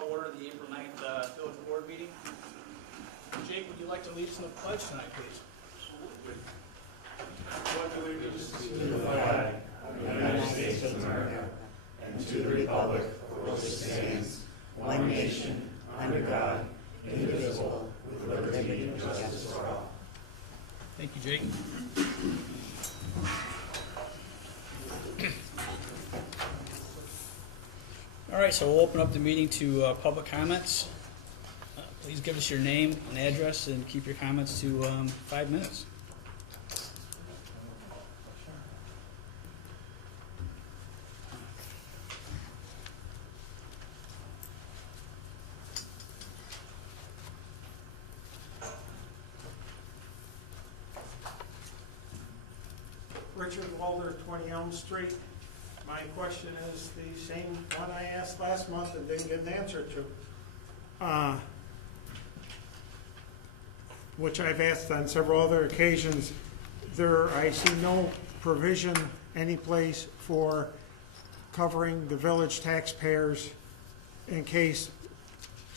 to order the April 9th Village Board meeting. Jake, would you like to lead us in the pledge tonight, please? Pledge allegiance to the flag of the United States of America and to the republic for which it stands, one nation, under God, indivisible, with liberty and justice for all. Thank you, Jake. All right, so we'll open up the meeting to public comments. Please give us your name and address and keep your comments to 5 minutes. Richard Walder, 20 Elm Street. My question is the same one I asked last month and didn't get an answer to. Which I've asked on several other occasions. I see no provision anyplace for covering the village taxpayers in case,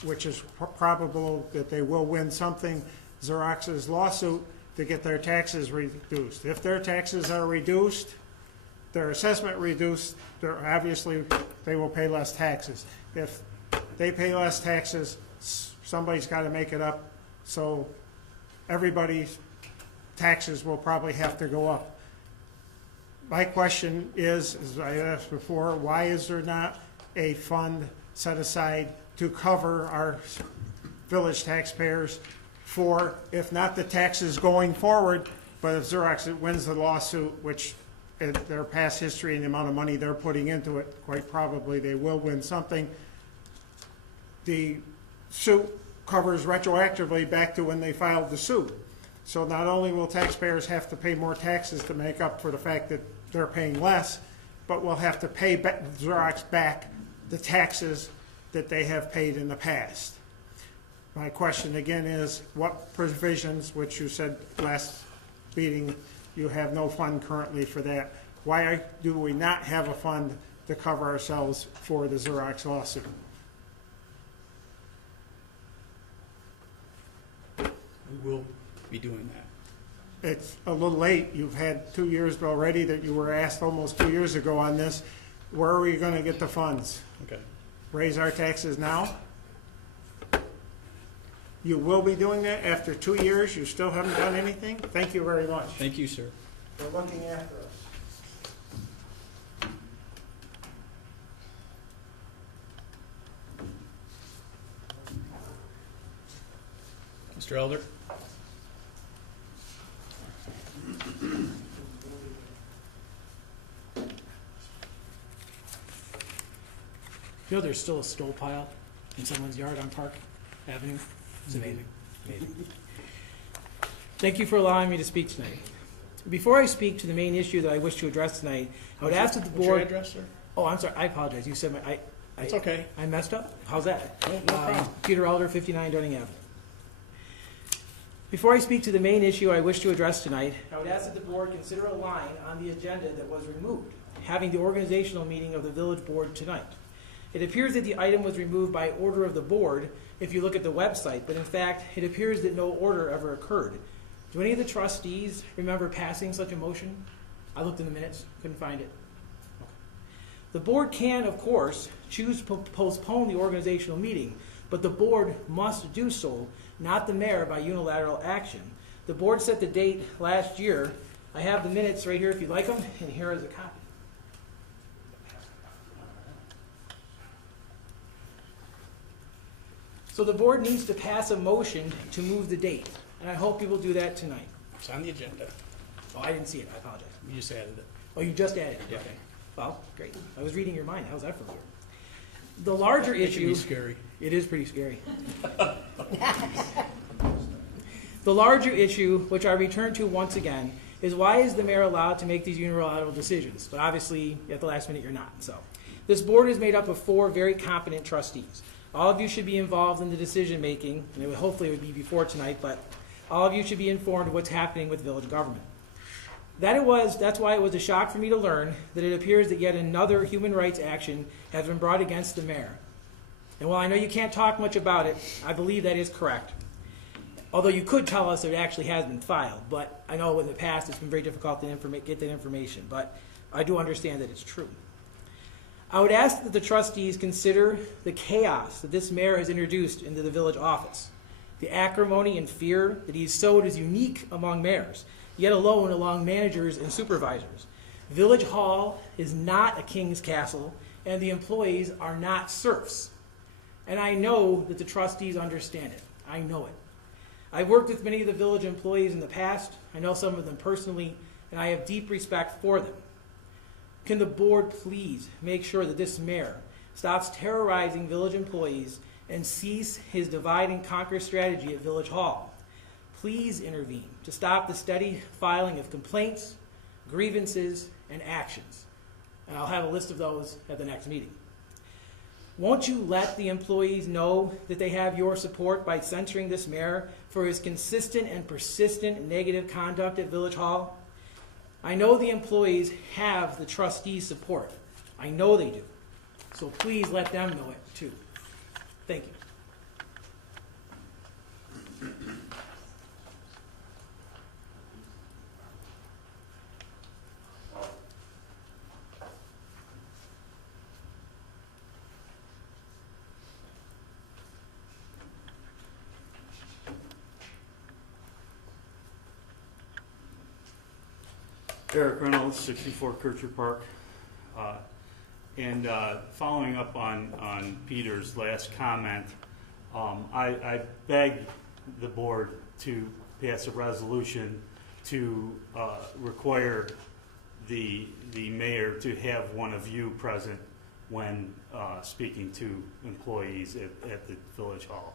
which is probable that they will win something, Xerox's lawsuit, to get their taxes reduced. If their taxes are reduced, their assessment reduced, obviously they will pay less taxes. If they pay less taxes, somebody's got to make it up, so everybody's taxes will probably have to go up. My question is, as I asked before, why is there not a fund set aside to cover our village taxpayers for, if not the taxes going forward, but if Xerox wins the lawsuit, which in their past history and the amount of money they're putting into it, quite probably they will win something. The suit covers retroactively back to when they filed the suit. So not only will taxpayers have to pay more taxes to make up for the fact that they're paying less, but will have to pay Xerox back the taxes that they have paid in the past. My question again is, what provisions, which you said last meeting, you have no fund currently for that. Why do we not have a fund to cover ourselves for the Xerox lawsuit? We will be doing that. It's a little late. You've had 2 years already that you were asked almost 2 years ago on this. Where are we going to get the funds? Okay. Raise our taxes now? You will be doing that after 2 years? You still haven't done anything? Thank you very much. Thank you, sir. For looking after us. Mr. Elder? You know, there's still a stole pile in someone's yard on Park Avenue. It's amazing. Amazing. Thank you for allowing me to speak tonight. Before I speak to the main issue that I wish to address tonight, I would ask that the What's your board. address, sir? Oh, I'm sorry. I apologize. You said my. It's okay. I messed up. How's that? No problem. Peter Elder, 59 Dunning Avenue. Before I speak to the main issue I wish to address tonight, I would ask that the board consider a line on the agenda that was removed, having the organizational meeting of the village board tonight. It appears that the item was removed by order of the board if you look at the website, but in fact, it appears that no order ever occurred. Do any of the trustees remember passing such a motion? I looked in the minutes, couldn't find it. Okay. The board can, of course, choose to postpone the organizational meeting, but the board must do so, not the mayor by unilateral action. The board set the date last year. I have the minutes right here if you'd like them, and here is a copy. So the board needs to pass a motion to move the date, and I hope you will do that tonight. It's on the agenda. Oh, I didn't see it. I apologize. You just added it. Oh, you just added it? Yeah. Okay. Well, great. I was reading your mind. How's that for you? The larger It can be issue... scary. It is pretty scary. The larger issue, which I return to once again, is why is the mayor allowed to make these unilateral decisions? But obviously, at the last minute, you're not. So, this board is made up of 4 very competent trustees. All of you should be involved in the decision making, and hopefully it would be before tonight, but all of you should be informed of what's happening with village government. That's why it was a shock for me to learn that it appears that yet another human rights action has been brought against the mayor. And while I know you can't talk much about it, I believe that is correct. Although you could tell us that it actually has been filed, but I know in the past it's been very difficult to get that information, but I do understand that it's true. I would ask that the trustees consider the chaos that this mayor has introduced into the village office. The acrimony and fear that he's sowed is unique among mayors, yet alone among managers and supervisors. Village Hall is not a king's castle, and the employees are not serfs. And I know that the trustees understand it. I know it. I've worked with many of the village employees in the past. I know some of them personally, and I have deep respect for them. Can the board please make sure that this mayor stops terrorizing village employees and cease his divide and conquer strategy at Village Hall? Please intervene to stop the steady filing of complaints, grievances, and actions. And I'll have a list of those at the next meeting. Won't you let the employees know that they have your support by censuring this mayor for his consistent and persistent negative conduct at Village Hall? I know the employees have the trustees' support. I know they do. So please let them know it too. Thank you. Eric Reynolds, 64 Kircher Park. Following up on Peter's last comment, I beg the board to pass a resolution to require the mayor to have one of you present when speaking to employees at the Village Hall.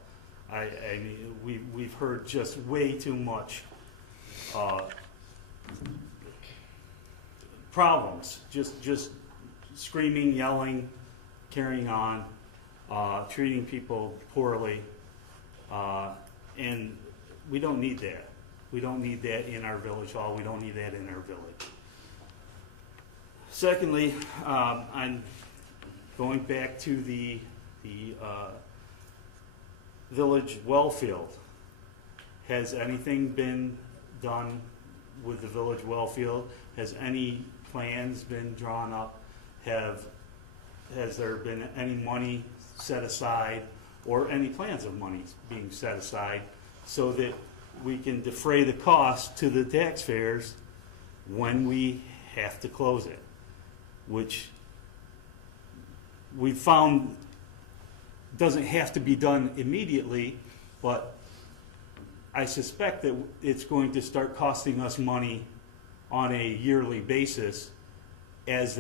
I mean, we've heard just way too much problems, just screaming, yelling, carrying on, treating people poorly, and we don't need that. We don't need that in our Village Hall. We don't need that in our village. Secondly, I'm going back to the village well field. Has anything been done with the village well field? Has any plans been drawn up? Has there been any money set aside or any plans of money being set aside so that we can defray the cost to the taxpayers when we have to close it, which we found doesn't have to be done immediately, but I suspect that it's going to start costing us money on a yearly basis as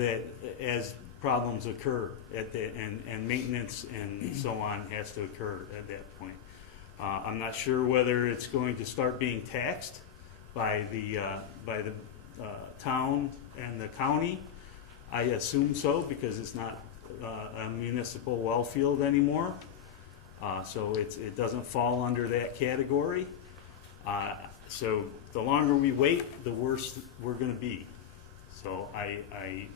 problems occur and maintenance and so on has to occur at that point. I'm not sure whether it's going to start being taxed by the town and the county. I assume so, because it's not a municipal well field anymore, so it doesn't fall under that category. So the longer we wait, the worse we're going to be. So I'm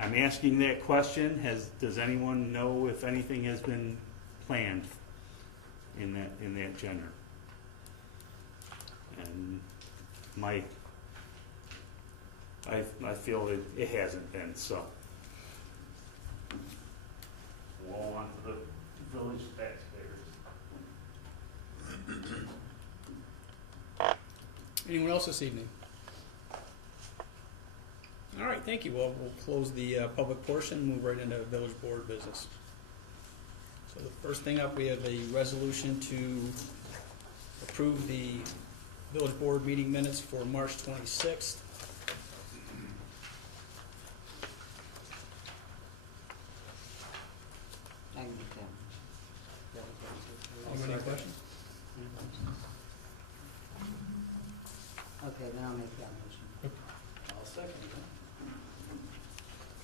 asking that question. Does anyone know if anything has been planned in that genre? And I feel it hasn't been. So we'll on to the village taxpayers. Anyone else this evening? All right, thank you. Well, we'll close the public portion, move right into village board business. So the first thing up, we have a resolution to approve the village board meeting minutes for March 26th. Anyone have any questions? Okay, then I'll make that motion. I'll second it.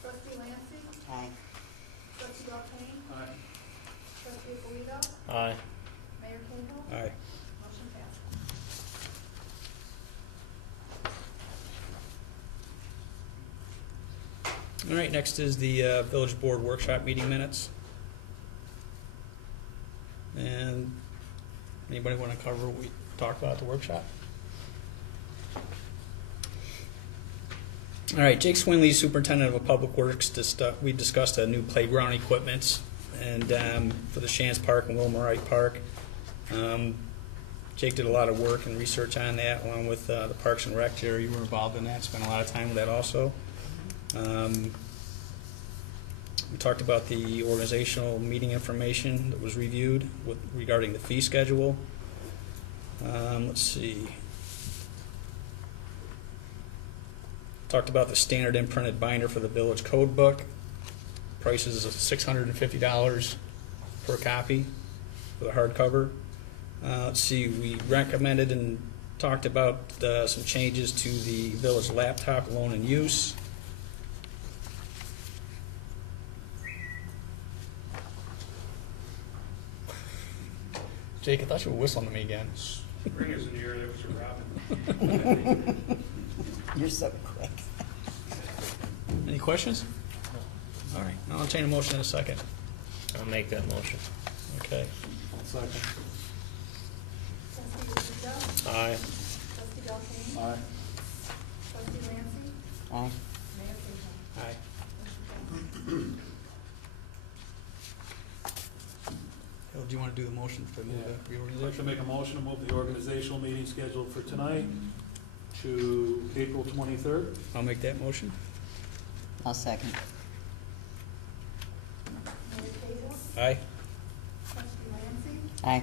Trustee Lancy? Aye. Trustee Alpayne? Aye. Trustee Polito? Aye. Mayor Cahill? Aye. Motion passed. All right, next is the village board workshop meeting minutes. Anybody want to cover what we talked about at the workshop? All right, Jake Swinley, Superintendent of Public Works, we discussed a new playground equipment and for the Shands Park and Wilmer Wright Park. Jake did a lot of work and research on that, along with the Parks and Rec. Jerry, you were involved in that, spent a lot of time with that also. We talked about the organizational meeting information that was reviewed regarding the fee schedule. Let's see. Talked about the standard imprinted binder for the village code book. Price is $650 per copy for the hardcover. Let's see, we recommended and talked about some changes to the village laptop loan and use. Jake, I thought you were whistling to me again. Spring is in the air, that was your Robin. You're so quick. Any questions? All right, I'll entertain a motion in a second. I'll make that motion. Okay. Second. Trustee Lucido? Aye. Trustee Belkane? Aye. Trustee Lancy? Aye. Mayor Cahill? Aye. Motion passes. Bill, do you want to do the motion for the I'd like to reorganization? make a motion to move the organizational meeting scheduled for tonight to April 23rd. I'll make that motion. I'll second. Mayor Cahill? Aye. Trustee Lancy? Aye.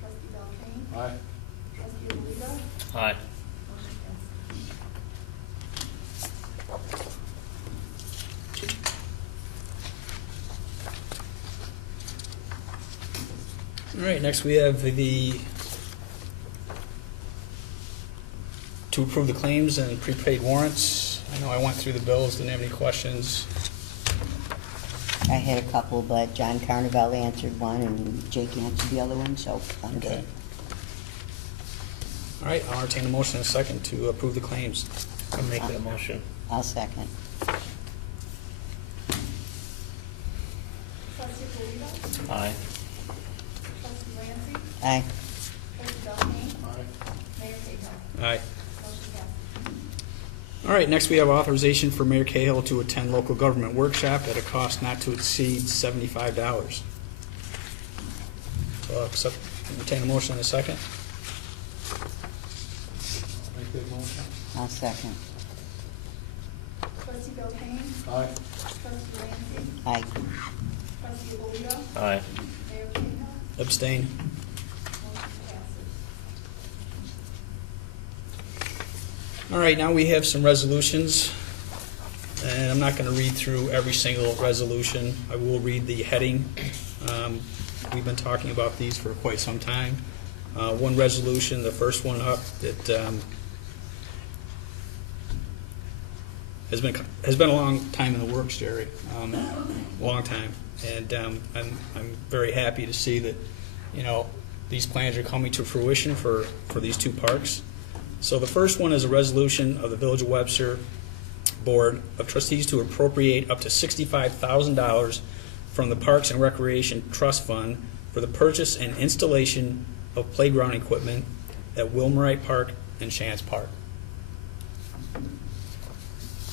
Trustee Belkane? Aye. Trustee Lucido? Aye. Motion passes. All right, next we have to approve the claims and prepaid warrants. I know I went through the bills, didn't have any questions. I had a couple, but John Carnival answered one and Jake answered the other one, so I'm Okay. good. All right, I'll entertain a motion in a second to approve the claims. I'll make that motion. I'll second. Trustee Lucido? Aye. Trustee Lancy? Aye. Trustee Belkane? Aye. Mayor Cahill? Aye. Motion passes. All right, next we have authorization for Mayor Cahill to attend local government workshop at a cost not to exceed $75. So I'll entertain a motion in a second. Make that motion. I'll second. Trustee Belkane? Aye. Trustee Lancy? Aye. Trustee Lucido? Aye. Mayor Cahill? Abstain. Motion passes. All right, now we have some resolutions, and I'm not going to read through every single resolution. I will read the heading. We've been talking about these for quite some time. One resolution, the first one up, that has been a long time in the works, Jerry, long time. And I'm very happy to see that, you know, these plans are coming to fruition for these two parks. So the first one is a resolution of the Village of Webster Board of Trustees to appropriate up to $65,000 from the Parks and Recreation Trust Fund for the purchase and installation of playground equipment at Wilmer Wright Park and Shands Park.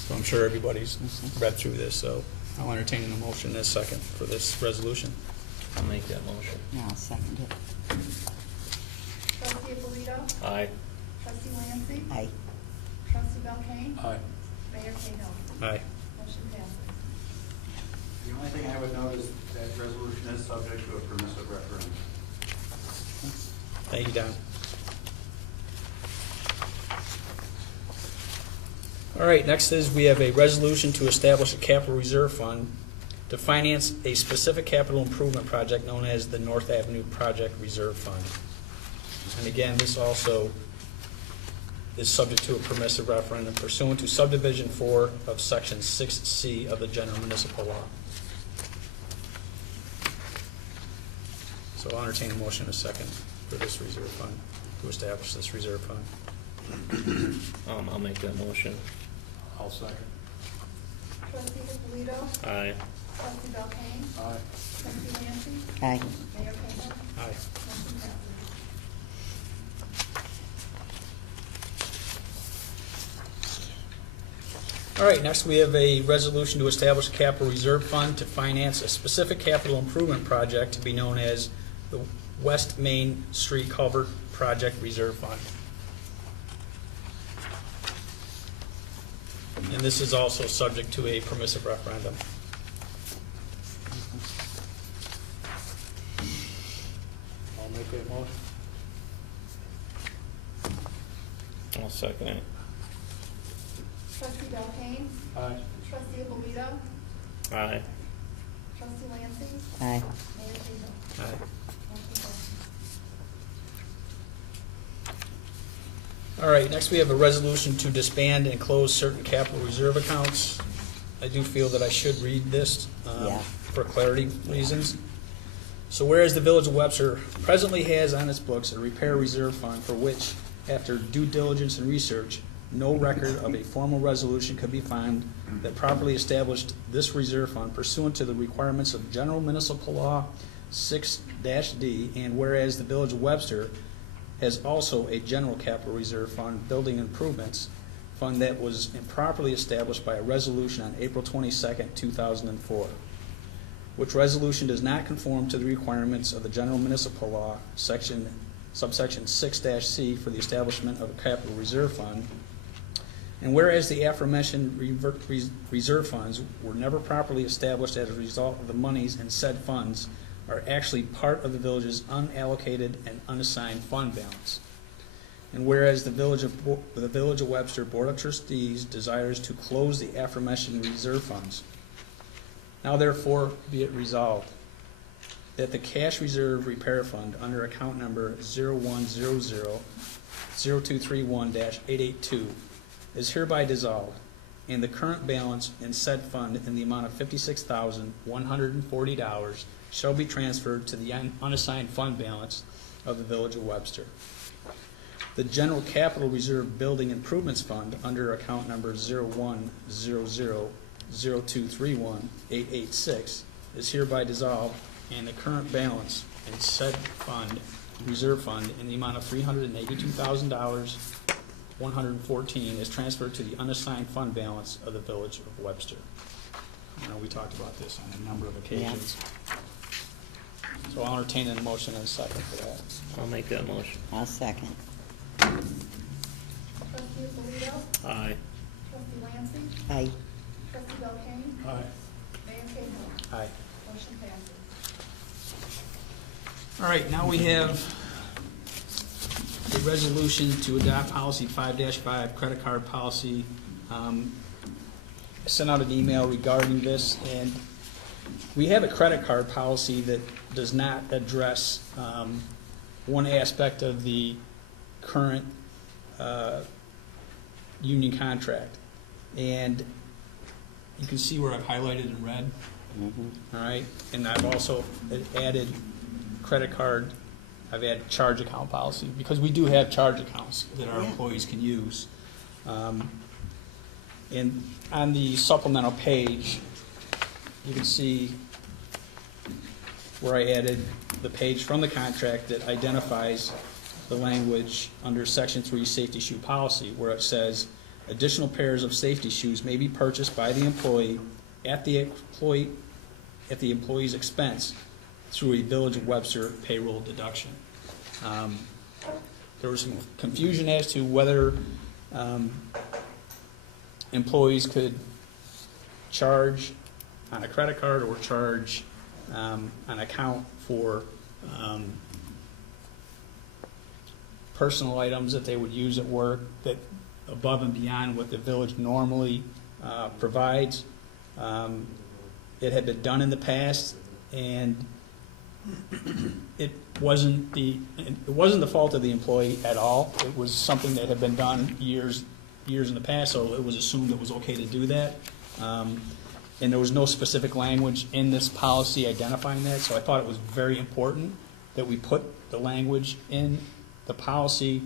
So I'm sure everybody's read through this, so I'll entertain a motion in a second for this resolution. I'll make that motion. Yeah, I'll second it. Trustee Lucido? Aye. Trustee Lancy? Aye. Trustee Belkane? Aye. Mayor Cahill? Aye. Motion passes. The only thing I would note is that resolution is subject to a permissive referendum. Thank you, Don. All right, next is we have a resolution to establish a capital reserve fund to finance a specific capital improvement project known as the North Avenue Project Reserve Fund. And again, this also is subject to a permissive referendum pursuant to subdivision 4 of section 6C of the general municipal law. So I'll entertain a motion in a second for this reserve fund, to establish this reserve fund. I'll make that motion. I'll second. Trustee Lucido? Aye. Trustee Belkane? Aye. Trustee Lancy? Aye. Mayor Cahill? Aye. Motion passes. All right, next we have a resolution to establish a capital reserve fund to finance a specific capital improvement project to be known as the West Main Street Culvert Project Reserve Fund. And this is also subject to a permissive referendum. I'll make that motion. I'll second it. Trustee Belkane? Aye. Trustee Alito? Aye. Trustee Lancey? Aye. Mayor Cahill? Aye. Motion passes. All right, next we have a resolution to disband and close certain capital reserve accounts. I do feel that I should read this Yeah. for clarity reasons. So whereas the Village of Webster presently has on its books a repair reserve fund for which, after due diligence and research, no record of a formal resolution could be found that properly established this reserve fund pursuant to the requirements of General Municipal Law 6-D, and whereas the Village of Webster has also a general capital reserve fund, building improvements fund that was improperly established by a resolution on April 22nd, 2004, which resolution does not conform to the requirements of the General Municipal Law, subsection 6-C for the establishment of a capital reserve fund. And whereas the aforementioned reserve funds were never properly established as a result of the monies in said funds are actually part of the village's unallocated and unassigned fund balance. And whereas the Village of Webster Board of Trustees desires to close the aforementioned reserve funds, now therefore be it resolved that the cash reserve repair fund under account number 0100-0231-882 is hereby dissolved, and the current balance in said fund in the amount of $56,140 shall be transferred to the unassigned fund balance of the Village of Webster. The General Capital Reserve Building Improvements Fund under account number 0100-0231-886 is hereby dissolved, and the current balance in said fund, reserve fund, in the amount of $382,114 is transferred to the unassigned fund balance of the Village of Webster. I know we talked about this on a number of occasions. So I'll entertain a motion and a second for that. I'll make that motion. I'll second. Trustee Alito? Aye. Trustee Lancey? Aye. Trustee Belkane? Aye. Mayor Cahill? Aye. Motion passes. All right, now we have a resolution to adopt policy 5-5, credit card policy. I sent out an email regarding this, and we have a credit card policy that does not address one aspect of the current union contract. And you can see where I've highlighted in red. All right, and I've also added credit card, I've added charge account policy, because we do have charge accounts that our employees can use. And on the supplemental page, you can see where I added the page from the contract that identifies the language under Section 3 Safety Shoe Policy, where it says, additional pairs of safety shoes may be purchased by the employee at the employee's expense through a Village of Webster payroll deduction. There was some confusion as to whether employees could charge on a credit card or charge an account for personal items that they would use at work that above and beyond what the village normally provides. It had been done in the past, and it wasn't the fault of the employee at all. It was something that had been done years in the past, so it was assumed it was okay to do that. And there was no specific language in this policy identifying that, so I thought it was very important that we put the language in the policy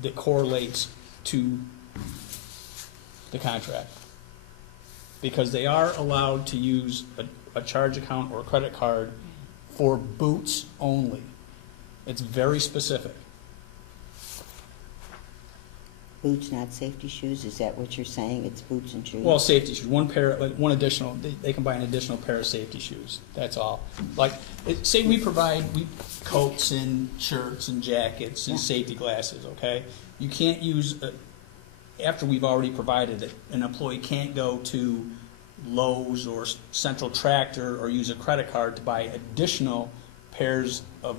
that correlates to the contract. Because they are allowed to use a charge account or a credit card for boots only. It's very specific. Boots, not safety shoes, is that what you're saying? It's boots and shoes? Well, safety shoes, one pair, like one additional, they can buy an additional pair of safety shoes, that's all. Like, say we provide coats and shirts and jackets and Yeah. safety glasses, okay? You can't use, after we've already provided it, an employee can't go to Lowe's or Central Tractor or use a credit card to buy additional pairs of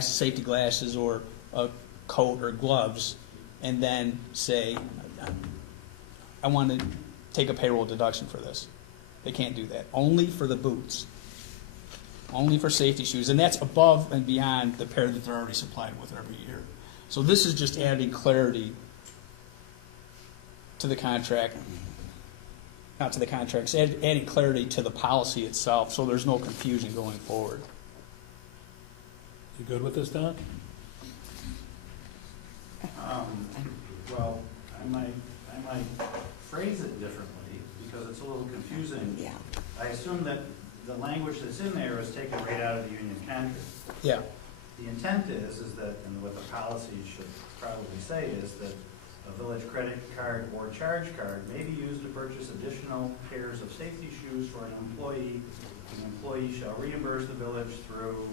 safety glasses or a coat or gloves, and then say, I want to take a payroll deduction for this. They can't do that. Only for the boots. Only for safety shoes. And that's above and beyond the pair that they're already supplied with every year. So this is just adding clarity to the contract. Not to the contract, it's adding clarity to the policy itself, so there's no confusion going forward. You good with this, Don? Well, I might phrase it differently, because it's a little confusing. Yeah. I assume that the language that's in there is taken right out of the union contract. Yeah. The intent is that, and what the policy should probably say is that a village credit card or charge card may be used to purchase additional pairs of safety shoes for an employee. The employee shall reimburse the village through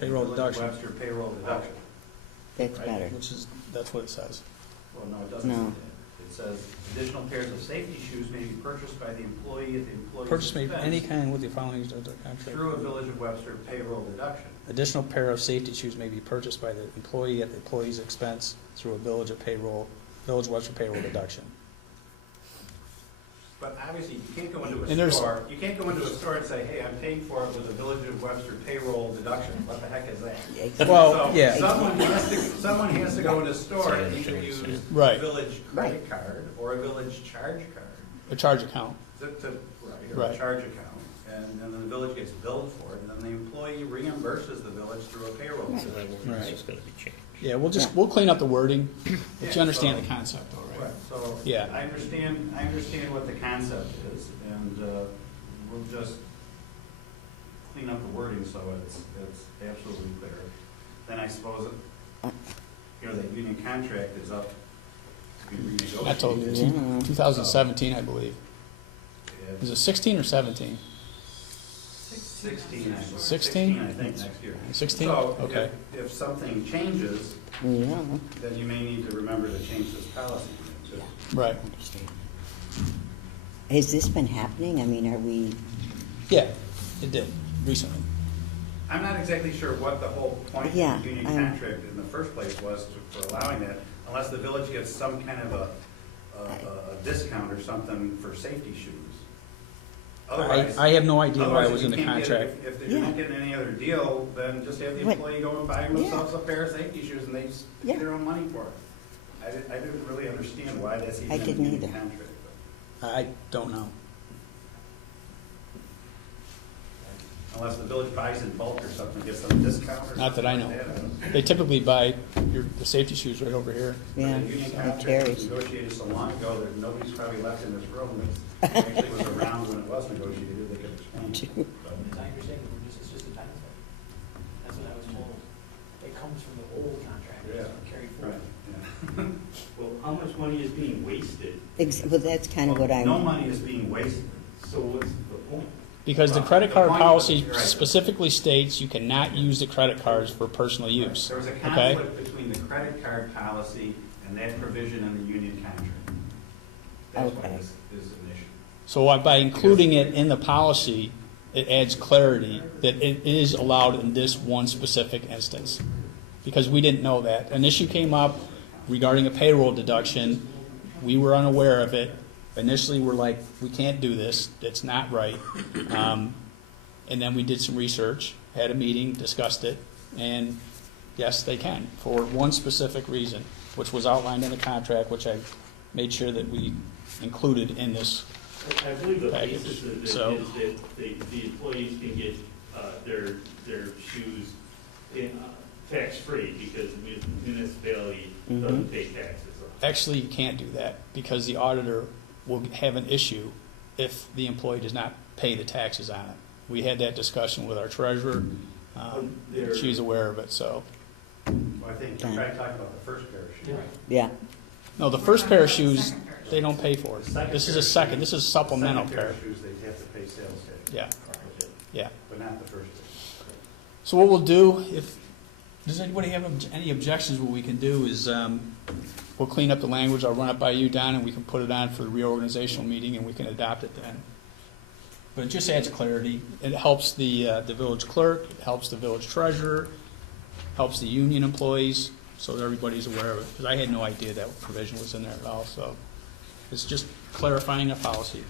Payroll Village deduction. Webster payroll deduction. That's Right. better. That's what it says. Well, no, it doesn't No. say that. It says additional pairs of safety shoes may be purchased by the employee at the employee's Purchase made expense any kind with the following contract. through a Village of Webster payroll deduction. Additional pair of safety shoes may be purchased by the employee at the employee's expense through a Village Webster payroll deduction. But obviously, you can't go into And a there's- store, and say, hey, I'm paying for it with a Village of Webster payroll deduction. What the heck is that? Exactly. Well, So yeah. someone has to go in a store and either use a Right. village credit card or a village charge card A charge account. or Right. a charge account. And then the village gets billed for it, and then the employee reimburses the village through a payroll. So that word's just gonna be changed. Yeah, we'll clean up the wording, but Yeah, you understand so- the concept, all right? Right, so Yeah. I understand what the concept is, and we'll just clean up the wording so it's absolutely clear. Then I suppose, that union contract is up to be renegotiated. I told you, 2017, I believe. It's Is it 16 or 17? 16, I believe. 16? I think, next year. 16? So Okay. if something changes, Yeah. then you may need to remember to change this policy too. Right. Understand. Has this been happening? I mean, are we, Yeah, it did, recently. I'm not exactly sure what the whole point of the Yeah, union contract in the first place was for allowing that, unless the village gets some kind of a discount or something for safety shoes. Otherwise. I have no idea why it otherwise, was if in the you can't get- contract. If you're not getting any other deal, then just have the What? employee go and buy themselves a pair of safety shoes and they just pay Yeah. their own money for it. I didn't really understand why that's even I in the didn't union either. contract. I don't know. Unless the village buys in bulk or something, gets some discount or something. Not that I know. like that. They typically buy the safety shoes right over here. yeah, The union it contract was varies. negotiated so long ago that nobody's probably left in this room that actually was around when it was negotiated, they could explain. But As I understand it, it's just a time thing. That's what I was told. It comes from the old contract, Yeah. it's carried Right, forward. yeah. Well, how much money is being wasted? Well, that's kind of what No I'm, money is being wasted. So what's the point? Because the Well, credit the card point- policy right. specifically states you cannot use the credit cards for personal use. There was a Okay? conflict between the credit card policy and that provision in the union contract. That's why Okay. this is an issue. So by including it in the policy, it adds clarity that it is allowed in this one specific instance. Because we didn't know that. An issue came up regarding a payroll deduction. We were unaware of it. Initially, we're like, we can't do this. It's not right. And then we did some research, had a meeting, discussed it, and yes, they can, for one specific reason, which was outlined in the contract, which I made sure that we included in this. I believe the Package. basis of it So- is that the employees can get their shoes tax-free because the municipality doesn't pay taxes on it. Actually, you can't do that because the auditor will have an issue if the employee does not pay the taxes on it. We had that discussion with our treasurer. There- She's aware of it, so. Well, I think you're trying to talk about the first pair of Yeah. No, the first pair of shoes, they don't pay for it. Second This is pair a of second, shoes- this is a supplemental Second pair pair. of shoes, they have to pay sales tax. Yeah, yeah. But not the first pair. So what we'll do, if, does anybody have any objections, what we can do is, we'll clean up the language, I'll run it by you, Don, and we can put it on for the reorganizational meeting, and we can adopt it then. But it just adds clarity. It helps the village clerk, it helps the village treasurer, helps the union employees, so that everybody's aware of it, because I had no idea that provision was in there at all, so it's just clarifying a policy.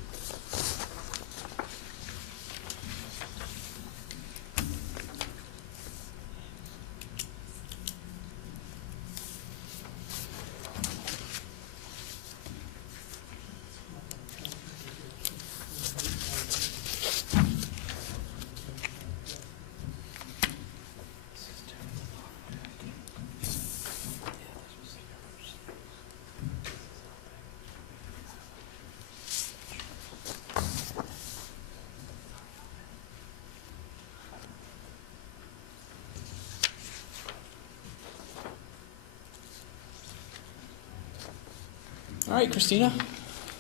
All right, Christina,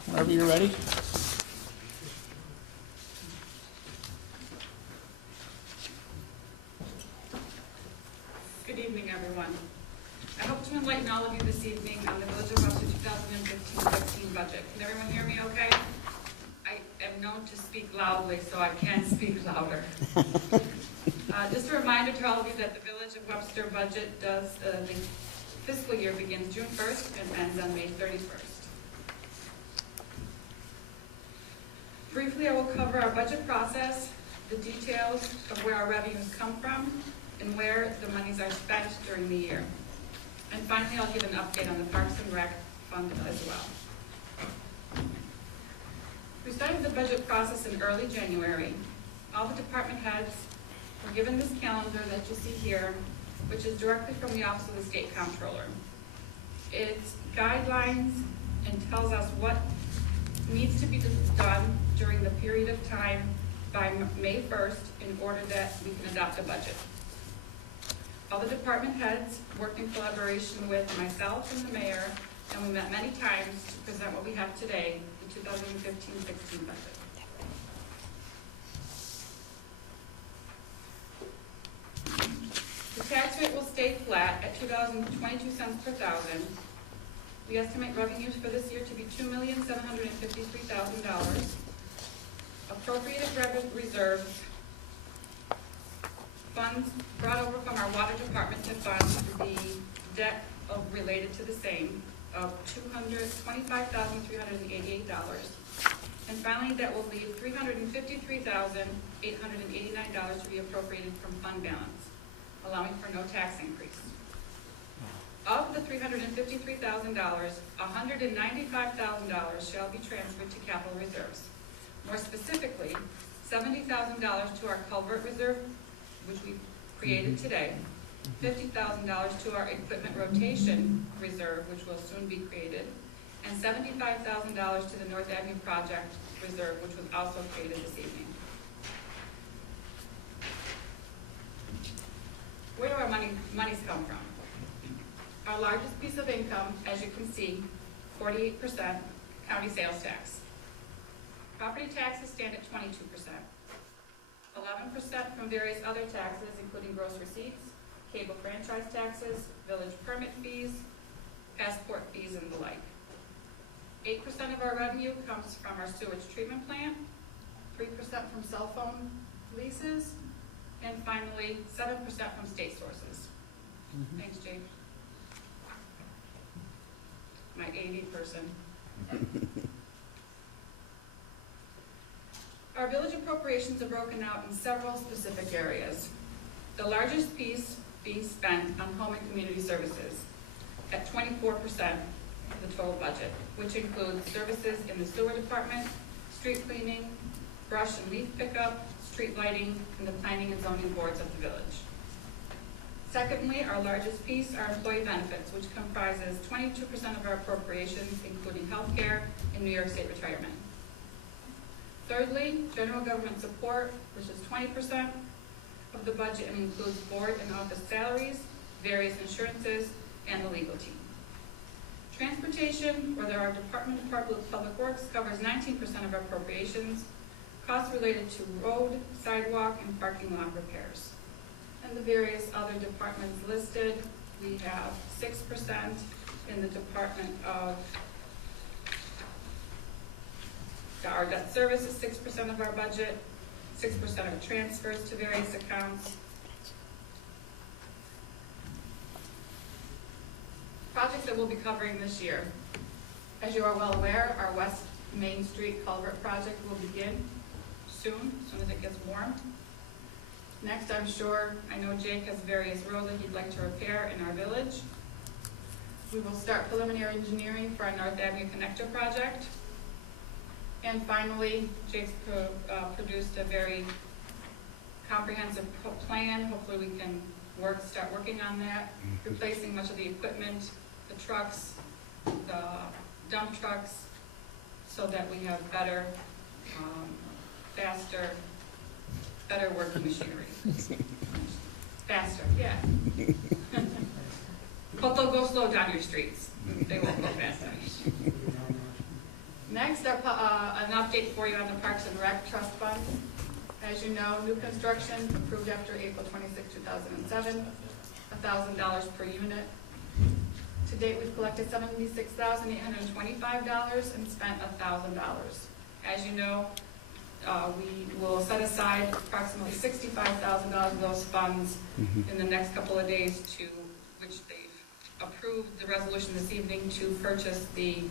whenever you're ready. Good evening, everyone. I hope to enlighten all of you this evening on the Village of Webster 2015-16 budget. Can everyone hear me okay? I am known to speak loudly, so I can speak louder. Just a reminder to all of you that the Village of Webster budget does, the fiscal year begins June 1st and ends on May 31st. Briefly, I will cover our budget process, the details of where our revenues come from, and where the monies are spent during the year. And finally, I'll give an update on the Parks and Rec fund as well. We started the budget process in early January. All the department heads were given this calendar that you see here, which is directly from the Office of the State Comptroller. It's guidelines and tells us what needs to be done during the period of time by May 1st in order that we can adopt a budget. All the department heads worked in collaboration with myself and the mayor, and we met many times to present what we have today, the 2015-16 budget. The tax rate will stay flat at $2.22 per thousand. We estimate revenues for this year to be $2,753,000. Appropriated reserves, funds brought over from our water department to fund the debt related to the same of $225,388. And finally, that will leave $353,889 to be appropriated from fund balance, allowing for no tax increase. Of the $353,000, $195,000 shall be transferred to capital reserves. More specifically, $70,000 to our culvert reserve, which we created today, $50,000 to our equipment rotation reserve, which will soon be created, and $75,000 to the North Avenue project reserve, which was also created this evening. Where do our monies come from? Our largest piece of income, as you can see, 48%, county sales tax. Property taxes stand at 22%. 11% from various other taxes, including gross receipts, cable franchise taxes, village permit fees, passport fees, and the like. 8% of our revenue comes from our sewage treatment plant, 3% from cell phone leases, and finally, 7% from state sources. Thanks, Jake. My AV person. Our village appropriations are broken out in several specific areas. The largest piece being spent on home and community services at 24% of the total budget, which includes services in the sewer department, street cleaning, brush and leaf pickup, street lighting, and the planning and zoning boards of the village. Secondly, our largest piece are employee benefits, which comprises 22% of our appropriations, including health care and New York State retirement. Thirdly, general government support, which is 20% of the budget and includes board and office salaries, various insurances, and the legal team. Transportation, whether our Department of Public Works covers 19% of our appropriations, costs related to road, sidewalk, and parking lot repairs. And the various other departments listed, we have 6% in the Department of, our debt service is 6% of our budget, 6% of transfers to various accounts. Projects that we'll be covering this year. As you are well aware, our West Main Street culvert project will begin soon, as soon as it gets warm. Next, I know Jake has various roads that he'd like to repair in our village. We will start preliminary engineering for our North Avenue Connector project. And finally, Jake's produced a very comprehensive plan. Hopefully we can start working on that, replacing much of the equipment, the trucks, the dump trucks, so that we have better, faster, better working machinery. Faster, yeah. But they'll go slow down your streets. They won't go fast enough. Next, an update for you on the Parks and Rec Trust Fund. As you know, new construction approved after April 26, 2007, $1,000 per unit. To date, we've collected $76,825 and spent $1,000. As you know, we will set aside approximately $65,000 of those funds in the next couple of days, to which they've approved the resolution this evening to purchase the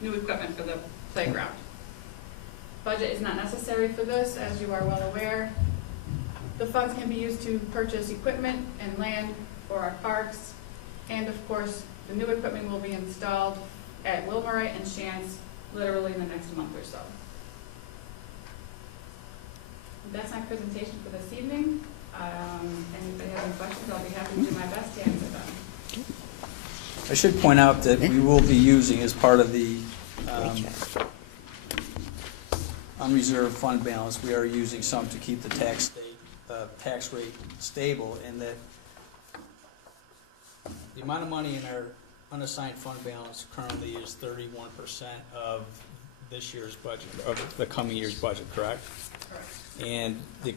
new equipment for the playground. Budget is not necessary for this, as you are well aware. The funds can be used to purchase equipment and land for our parks, and of course, the new equipment will be installed at Wilmerite and Shantz literally in the next month or so. That's my presentation for this evening. Anybody have any questions, I'll be happy to do my best to answer them. I should point out that we will be using, as part of the unreserved fund balance, we are using some to keep the tax rate stable, and that the amount of money in our unassigned fund balance currently is 31% of this year's budget, of the coming year's budget, correct? Correct. And the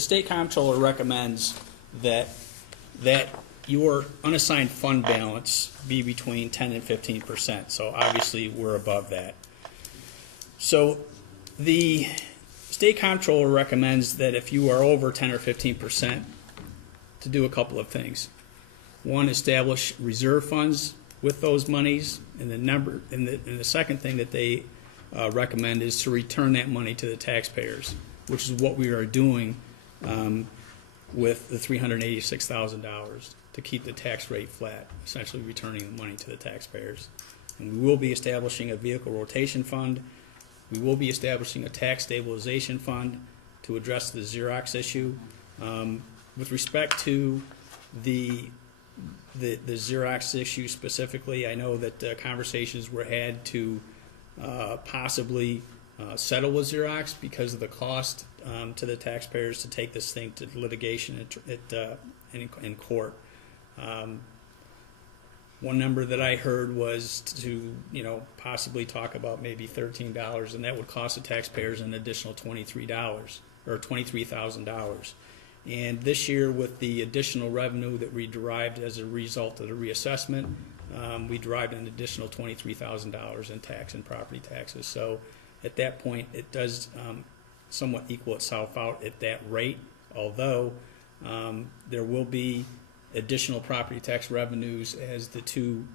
state comptroller recommends that your unassigned fund balance be between 10 and 15%. So obviously we're above that. So the state comptroller recommends that if you are over 10 or 15%, to do a couple of things. One, establish reserve funds with those monies, and the second thing that they recommend is to return that money to the taxpayers, which is what we are doing with the $386,000 to keep the tax rate flat, essentially returning the money to the taxpayers. And we will be establishing a vehicle rotation fund. We will be establishing a tax stabilization fund to address the Xerox issue. With respect to the Xerox issue specifically, I know that conversations were had to possibly settle with Xerox because of the cost to the taxpayers to take this thing to litigation in court. One number that I heard was to possibly talk about maybe $13, and that would cost the taxpayers an additional $23 or $23,000. And this year, with the additional revenue that we derived as a result of the reassessment, we derived an additional $23,000 in tax and property taxes. So at that point, it does somewhat equal itself out at that rate, although there will be additional property tax revenues as the two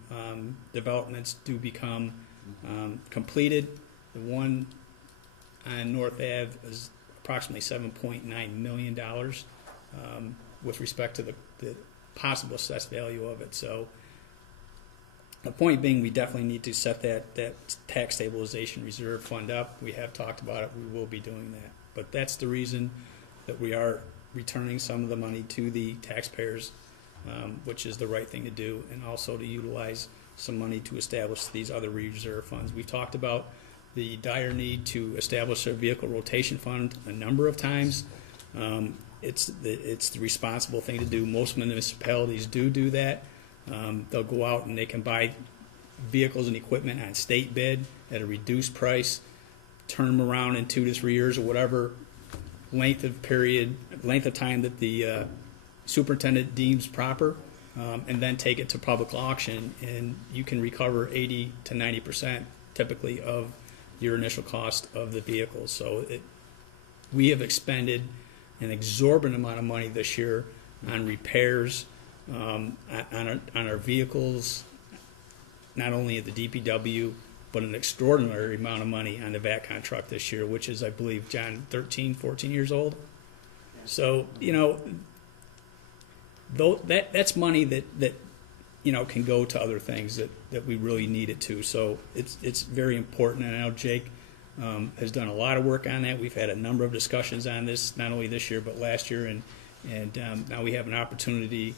developments do become completed. The one on North Ave is approximately $7.9 million with respect to the possible assessed value of it. So the point being, we definitely need to set that tax stabilization reserve fund up. We have talked about it. We will be doing that. But that's the reason that we are returning some of the money to the taxpayers, which is the right thing to do, and also to utilize some money to establish these other reserve funds. We've talked about the dire need to establish a vehicle rotation fund a number of times. It's the responsible thing to do. Most municipalities do that. They'll go out and they can buy vehicles and equipment on state bid at a reduced price, turn them around in 2 to 3 years or whatever length of time that the superintendent deems proper, and then take it to public auction, and you can recover 80 to 90% typically of your initial cost of the vehicle. So we have expended an exorbitant amount of money this year on repairs on our vehicles, not only at the DPW, but an extraordinary amount of money on the VATCON truck this year, which is, I believe, John, 13, 14 years old. So, that's money that can go to other things that we really need it to. So it's very important, and I know Jake has done a lot of work on that. We've had a number of discussions on this, not only this year but last year, and now we have an opportunity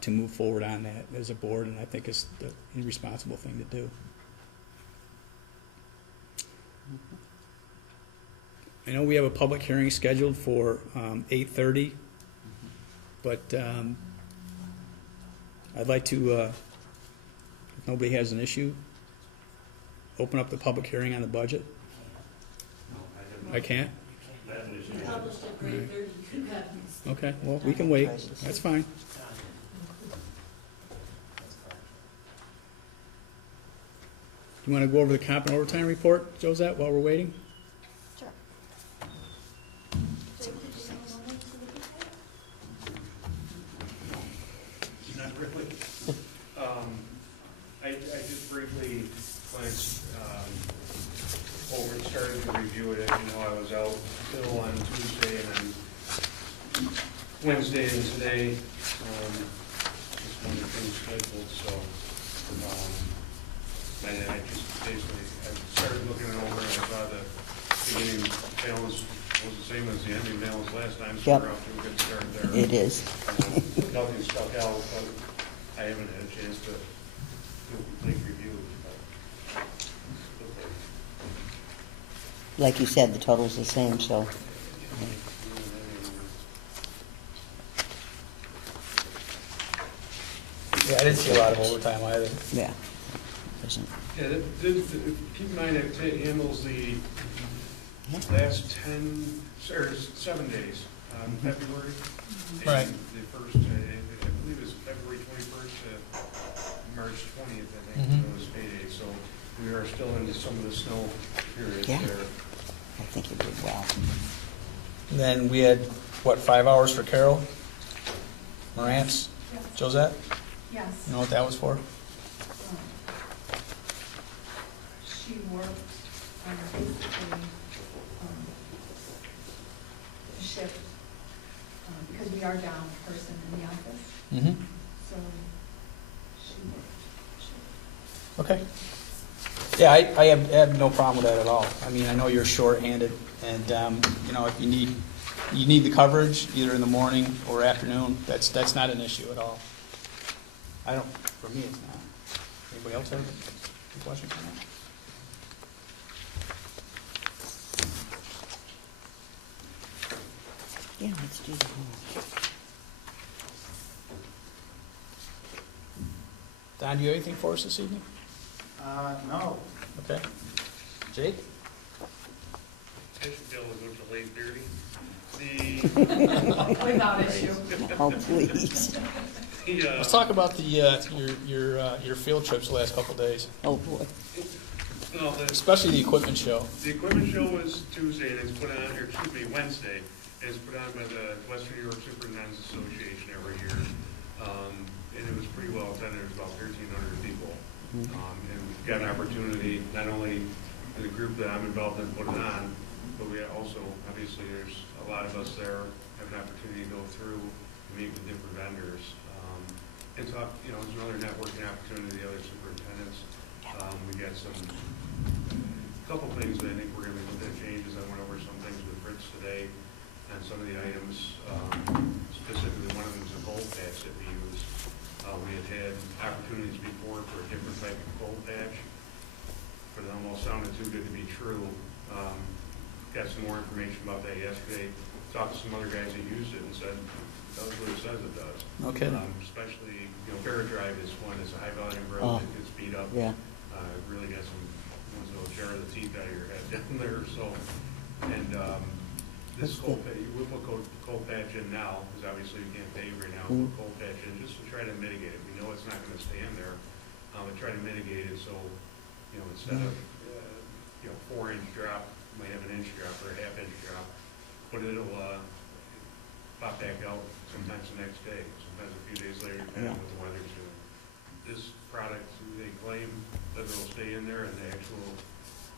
to move forward on that as a board, and I think it's the responsible thing to do. I know we have a public hearing scheduled for 8:30, but I'd like to, if nobody has an issue, open up the public hearing on the budget. I can't? Okay, well, we can wait. That's fine. You want to go over the comp and overtime report, Josette, while we're waiting? Sure. Not really. I just briefly glanced over and started to review it. As you know, I was out still on Tuesday and then Wednesday and today. Just one of the things scheduled, so. And I just basically, I started looking it over and I saw the beginning balance was the same as the ending balance last time, so Yep. we're off to a good start there. It is. Nothing stuck out, but I haven't had a chance to do a complete review. Like you said, the total's the same, so. Yeah, I didn't see a lot of overtime either. Yeah. Doesn't. Yeah, keep in mind it handles the last 7 days, February. Right. And the first, I believe it's February 21st to March 20th, I think, was payday. So we are still into some of the snow periods Yeah. there. I think you did well. And then we had, 5 hours for Carol Morantz? Yes. Josette? Yes. You know what that was for? She worked basically a shift, because we are down a person in the office, Mm-hmm. so she worked a shift. Okay. Yeah, I have no problem with that at all. I mean, I know you're short-handed, and, if you need the coverage, either in the morning or afternoon, that's not an issue at all. For me, it's not. Anybody else have a question for that? Yeah, let's do the whole. Don, do you have anything for us this evening? No. Okay. Jake? I should deal with the late beardy. Without issue. Oh, please. Let's talk about your field trips the last couple of days, Oh, boy. Well, especially the equipment show. the equipment show was Tuesday, and it's put on, or excuse me, Wednesday, and it's put on by the Western New York Superintendent's Association every year. And it was pretty well attended. There was about 1,300 people. And we've got an opportunity, not only for the group that I'm involved in putting on, but we also, obviously, there's a lot of us there have an opportunity to go through and meet with different vendors. And talk, there's another networking opportunity, the other superintendents. We got couple things that I think we're going to be looking at changes. I went over some things with Fritz today and some of the items. Specifically, one of them is a cold patch that we use. We had opportunities before for a different type of cold patch, but it almost sounded too good to be true. got some more information about that yesterday. Talked to some other guys that used it and said, it does what it says it does. Okay. Especially, Barra Drive is one, it's a high volume Oh. road that gets beat up. Yeah. Really got some, ones that'll jar the teeth out of your head down there, so. And, this cold patch, we'll put cold patch in now, because obviously you can't pave right now, we'll put cold patch in just to try to mitigate it. We know it's not gonna stay in there, but try to mitigate it so, instead of, 4-inch drop, might have an inch drop or a half-inch drop, but it'll, pop back out sometimes the next day, sometimes a few days later, depending on what the weather's doing. This product, they claim that it'll stay in there, and the actual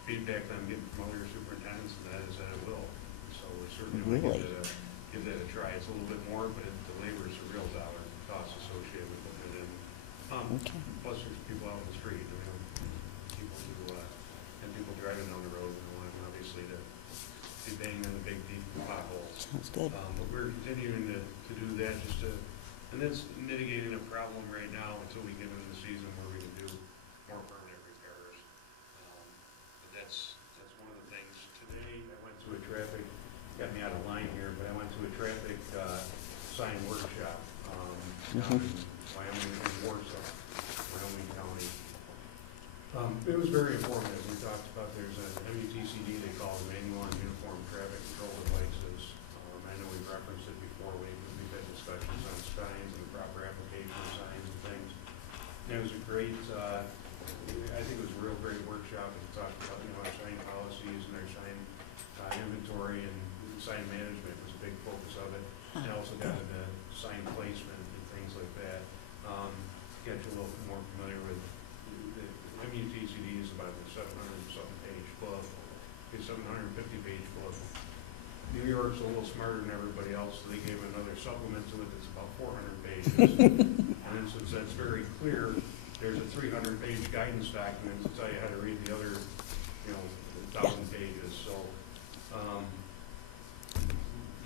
feedback that I'm getting from other superintendents and that is that it will. So we're certainly going to give that a try. It's a little bit more, but the labor is a real dollar cost associated with putting it in. Plus there's people out in the street, people who, and people driving down the road, and want them obviously to be banging on the big deep potholes. Sounds good. But we're continuing to do that and that's mitigating a problem right now until we get into the season where we can do more permanent repairs. But that's one of the things. Today, I went to a traffic, got me out of line here, but I went to a traffic sign workshop down in Wyoming, in Warsaw, Wyoming County. It was very informative. We talked about, there's an MUTCD, they call it Manual on Uniform Traffic Control Devices. I know we've referenced it before. We've had discussions on signs and the proper application of signs and things. And it was a great, I think it was a real great workshop. We talked about, our sign policies and our sign inventory, and sign management was a big focus of it. And also got into sign placement and things like that. Get you a little more familiar with the MUTCD is about a 700-something page book. It's a 750-page book. New York's a little smarter than everybody else, so they gave another supplement to it that's about 400 pages. And then since that's very clear, there's a 300-page guidance document to tell you how to read the other, 1,000 pages. So,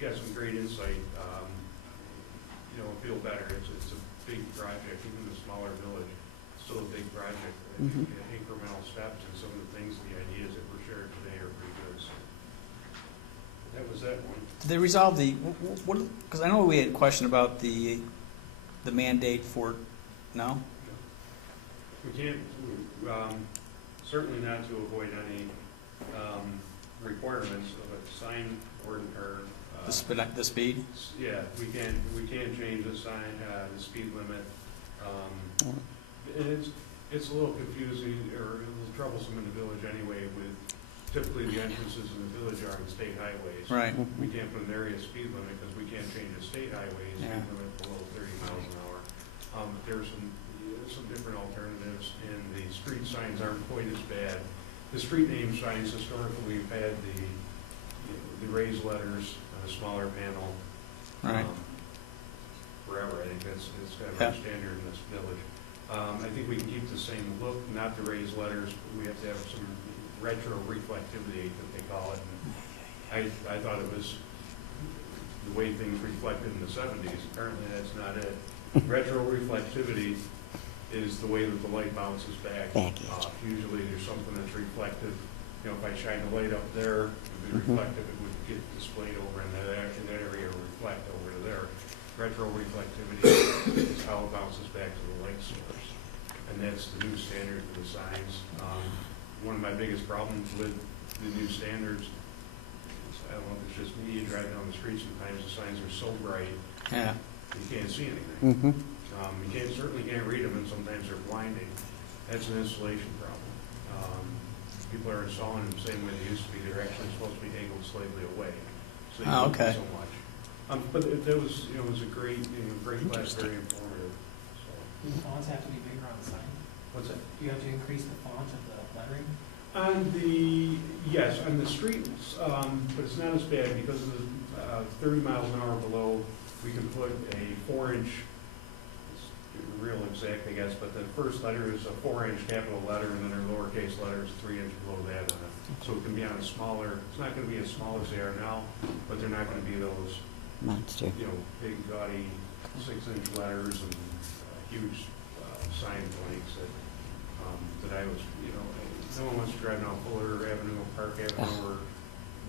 got some great insight. Feel better. It's a big project, even in a smaller village. It's still a big project. I think incremental steps and some of the things, the ideas that were shared today are pretty good. So that was that one. Did they resolve the, what, because I know we had a question about the mandate for, no? We can't, certainly not to avoid any requirements of a sign or The speed? Yeah, we can't change the sign, the speed limit. And it's a little confusing or a little troublesome in the village anyway, with typically the entrances in the village are on state highways. Right. We can't put an area speed limit because we can't change a state highway speed limit below 30 miles an hour. There's some different alternatives, and the street signs aren't quite as bad. The street name signs, historically, we've had the raised letters on a smaller panel. Right. Forever, I think it's kind of our standard in this village. I think we can keep the same look, not the raised letters, but we have to have some retro reflectivity, that they call it. And I thought it was the way things reflected in the 70s. Apparently that's not it. Retro reflectivity is the way that the light bounces back. Usually there's something that's reflective. If I shine a light up there, it would be reflective, it would get displayed over in that area, or reflect over to there. Retro reflectivity is how it bounces back to the light source. And that's the new standard for the signs. One of my biggest problems with the new standards, I don't know if it's just me, you drive down the street sometimes, the signs are so bright, you can't see anything. You certainly can't read them, and sometimes they're blinding. That's an installation problem. People are installing them the same way they used to be. They're actually supposed to be angled slightly away, so you don't see so much. But that was, it was a great class, very informative. So. Do the fonts have to be bigger on the sign? What's that? Do you have to increase the font of the lettering? Yes, on the streets, but it's not as bad because of the 30 miles an hour below. We can put a 4-inch, it's real exact, I guess, but the first letter is a 4-inch capital letter, and then our lowercase letter is 3 inches below that on it. So it can be on a smaller, it's not going to be as small as they are now, but they're not going to be those monster, big gaudy 6-inch letters and huge sign blanks that I was, no one wants to drive down Fuller Avenue or Park Avenue or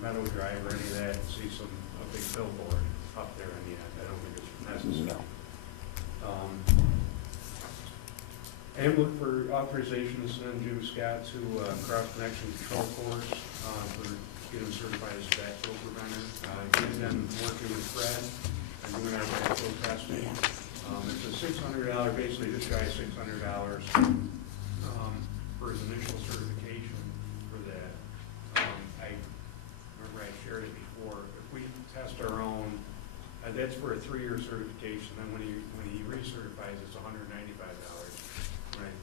Meadow Drive or any of that, and see a big billboard up there in the end. I don't think it's necessary. And look for authorization to send Jim Scott to cross connection control course for getting certified as a backflow preventer. He's been working with Fred and doing our backflow testing. It's a $600, basically just shy of $600 for his initial certification for that. I remember I shared it before. If we test our own, that's for a 3-year certification. Then when he recertifies, it's $195. Right,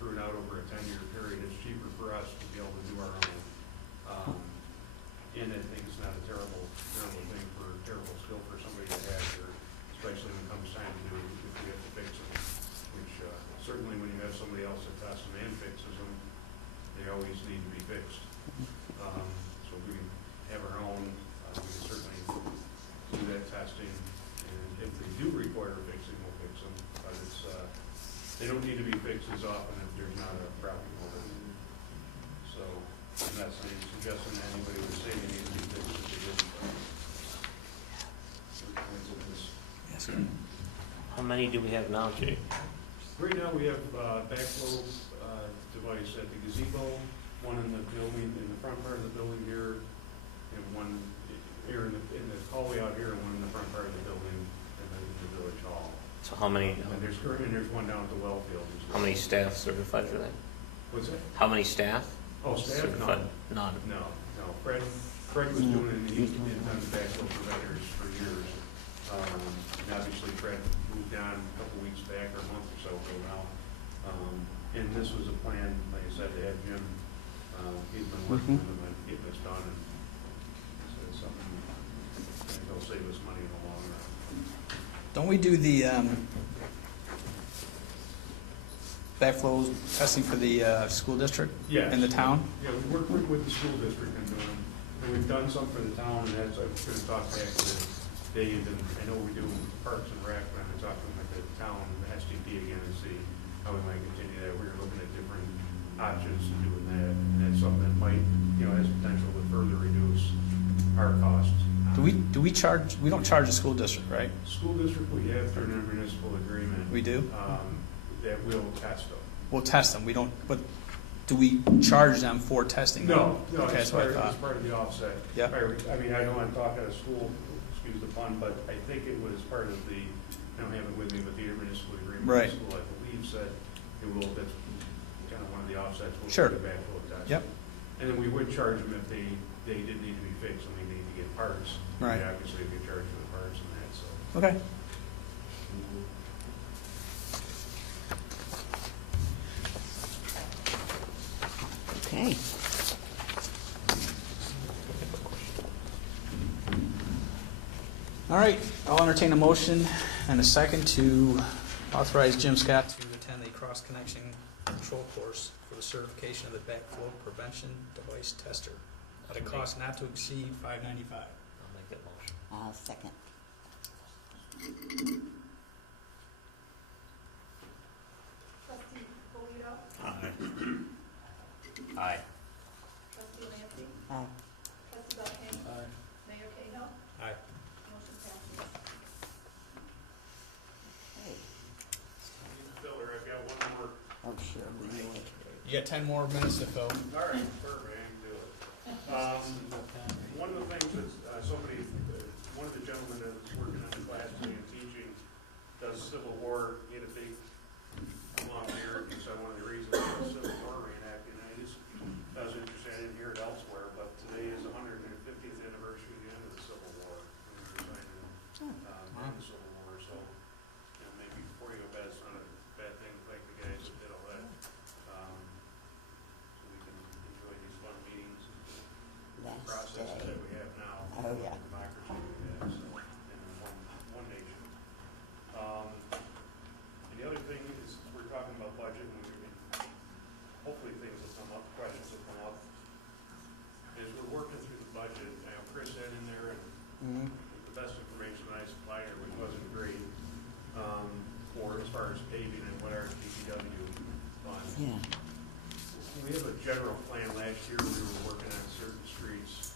threw it out over a 10-year period. It's cheaper for us to be able to do our own. And I think it's not a terrible thing terrible skill for somebody to have here, especially when it comes time to do it, if we have to fix them. Which certainly when you have somebody else that tests them and fixes them, they always need to be fixed. So if we can have our own, we can certainly do that testing. And if they do require fixing, we'll fix them. But it's they don't need to be fixed as often if there's not a problem with it. So I'm not suggesting that anybody would say they need to be fixed if they didn't. Yes, sir. How many do we have now, Jake? Right now, we have backflow device at the gazebo, one in the building, in the front part of the building here, and one here in the hallway out here, and one in the front part of the building in the village hall. So how many there's one down at the well field. how many staff certified for that? What's that? How many staff? Oh, staff? Certified? None. No. Fred was doing it, and he's done backflow preventers for years. And obviously Fred moved on a couple weeks back, or a month or so ago now. And this was a plan, like I said, to have Jim, he's been working with him on getting this done. And so it's something that'll save us money in the long run. Don't we do the backflow testing for the school district Yes. in the town? Yeah, we work with the school district and doing, and we've done some for the town, and that's, I'm gonna talk back to Dave, and I know we do Parks and Rec, but I'm gonna talk to him at the town, STP again, and see how we might continue that. We're looking at different options to doing that, and that's something that might, has potential to further reduce our costs. Do we charge, we don't charge the school district, right? School district, we have through an municipal agreement. We do? That will test them. We'll test them, we don't, but do we charge them for testing them? No, Okay, it's that's what I part thought. of the offset. Yeah. I mean, I don't want to talk out of school, excuse the pun, but I think it was part of the, I don't have it with me, but the municipal agreement with Right. the school, I believe, said it will, that's kind of one of the offsets. We'll Sure. put it back full of test. Yep. And then we would charge them if they did need to be fixed and we need to get parts. Right. We obviously get charged for the parts and that, so. Okay. Okay. All right, I'll entertain a motion and a second to authorize Jim Scott to attend the cross-connection control course for the certification of the backflow prevention device tester at a cost not to exceed $595. I'll make that motion. I'll second. Trustee Polito? Aye. Trustee Lancy? Aye. Trustee Belkane? Mayor Cahill? Aye. Motion passes. Hey. Filler, I've got one more. Oh, sure, we know it. You got 10 more minutes to fill. All right, perfect, I can do it. One of the things that one of the gentlemen that's working on the class and teaching does Civil War, he had a big, long beard, and so one of the reasons for the Civil War reenacting, I was interested, I didn't hear it elsewhere, but today is the 150th anniversary of the end of the Civil War. When we were trying to end the Civil War, so maybe before you go to bed, it's not a bad thing to thank the guys that did all that. So we can enjoy these fun meetings, Last processes day. that we have now. Oh, yeah. Democracy we have, so, in one nation. And the other thing is, we're talking about budget, and hopefully things will come up, questions will come up. As we're working through the budget, I have Chris had in there, and the best information that I supplied her, which wasn't great, for as far as paving and what our DPW funds. Yeah. We have a general plan. Last year, we were working on certain streets,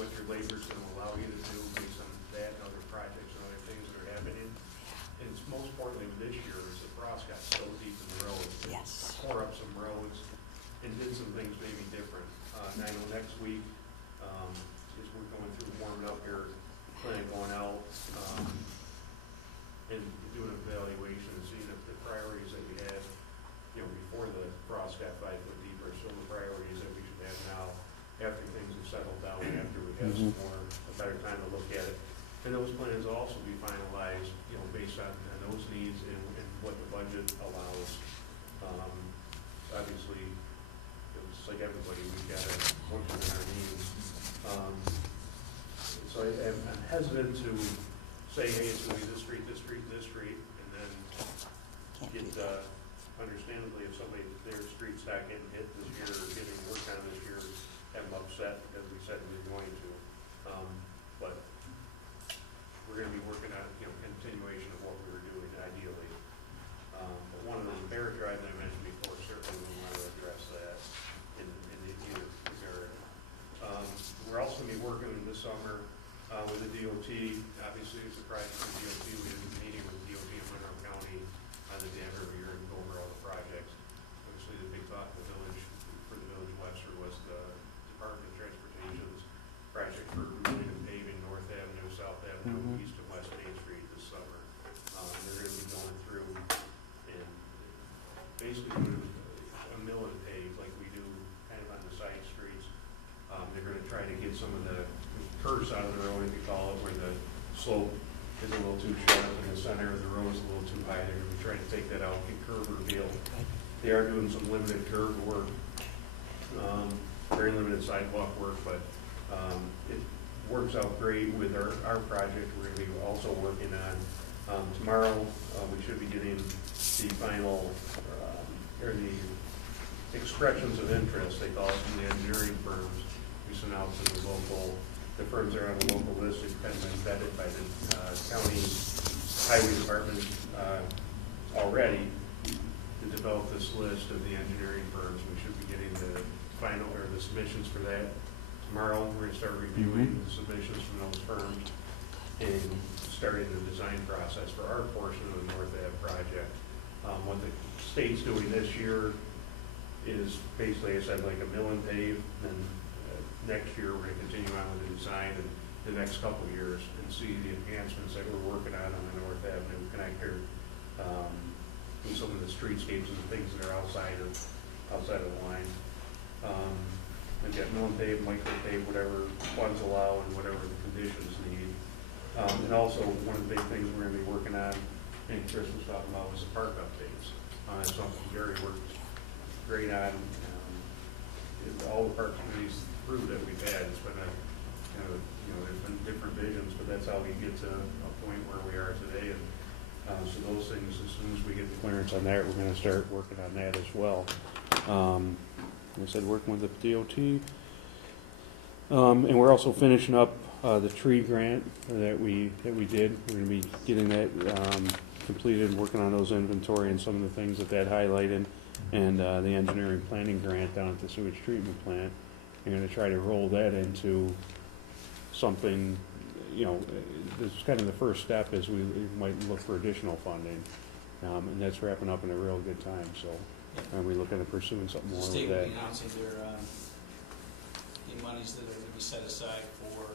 what your labor's gonna allow you to do based on that and other projects and other things that are happening. And it's most importantly this year is the frost got so deep in the roads. Yes. Tore up some roads and did some things maybe different. And I know next week, is we're going through warming up here, planning going out, and doing an evaluation and seeing if the priorities that we had, you know, before the frost got 5 foot deep are still the priorities that we should have now, after things have settled down, after we have some more, a better time to look at it. And those plans will also be finalized, you know, based on those needs and what the budget allows. Obviously, it's like everybody, we've got to function in our needs. So I'm hesitant to say, hey, it's going to be this street, this street, this street, and then Can't do get, that. understandably, if somebody, their street's not getting hit this year or getting work on this year, have them upset because we said we were going to. But we're going to be working on, you know, continuation of what we were doing ideally. But one of the merit drive that I mentioned before, certainly we want to address that in either regard. We're also going to be working this summer with the DOT. Obviously, it's a project for the DOT. We have a meeting with the DOT in Monroe County on the dam every year and go over all the projects. Obviously, the big talk of the village, for the village of Webster, was the Department of Transportation's project for removing and paving North Avenue, South Avenue, East and West Main Street this summer. They're going to be going through and basically doing a mill and pave like we do kind of on the side streets. They're going to try to get some of the curves out of the road, if you call it, where the slope is a little too sharp and the center of the road is a little too high. They're going to be trying to take that out, get curve reveal. They are doing some limited curve work, very limited sidewalk work, but it works out great with our project. We're going to be also working on tomorrow. We should be getting the final or the expressions of interest, they call it, from the engineering firms. We sent out to the local. The firms are on a local list. It's been vetted by the county highway department already to develop this list of the engineering firms. We should be getting the final or the submissions for that tomorrow. We're going to start reviewing the submissions from those firms and starting the design process for our portion of the North Ave project. What the state's doing this year is basically, I said, like a mill and pave, and next year we're going to continue on with the design and the next couple of years and see the enhancements that we're working on the North Avenue connector, and some of the streetscapes and the things that are outside of the line. We've got mill and pave, micro pave, whatever funds allow and whatever the conditions need. And also, one of the big things we're going to be working on, and Chris was talking about, was the park updates. It's something Gary worked great on. All the park committees through that we've had, it's been there's been different visions, but that's how we get to a point where we are today. And so those things, as soon as we get the clearance on that, we're going to start working on that as well. Like I said, working with the DOT. And we're also finishing up the tree grant that we did. We're going to be getting that completed and working on those inventory and some of the things that highlighted, and the engineering planning grant down at the sewage treatment plant. We're going to try to roll that into something, this is kind of the first step as we might look for additional funding. And that's wrapping up in a real good time, so we're looking at pursuing something more The with state will that. be announcing their, the monies that are going to be set aside for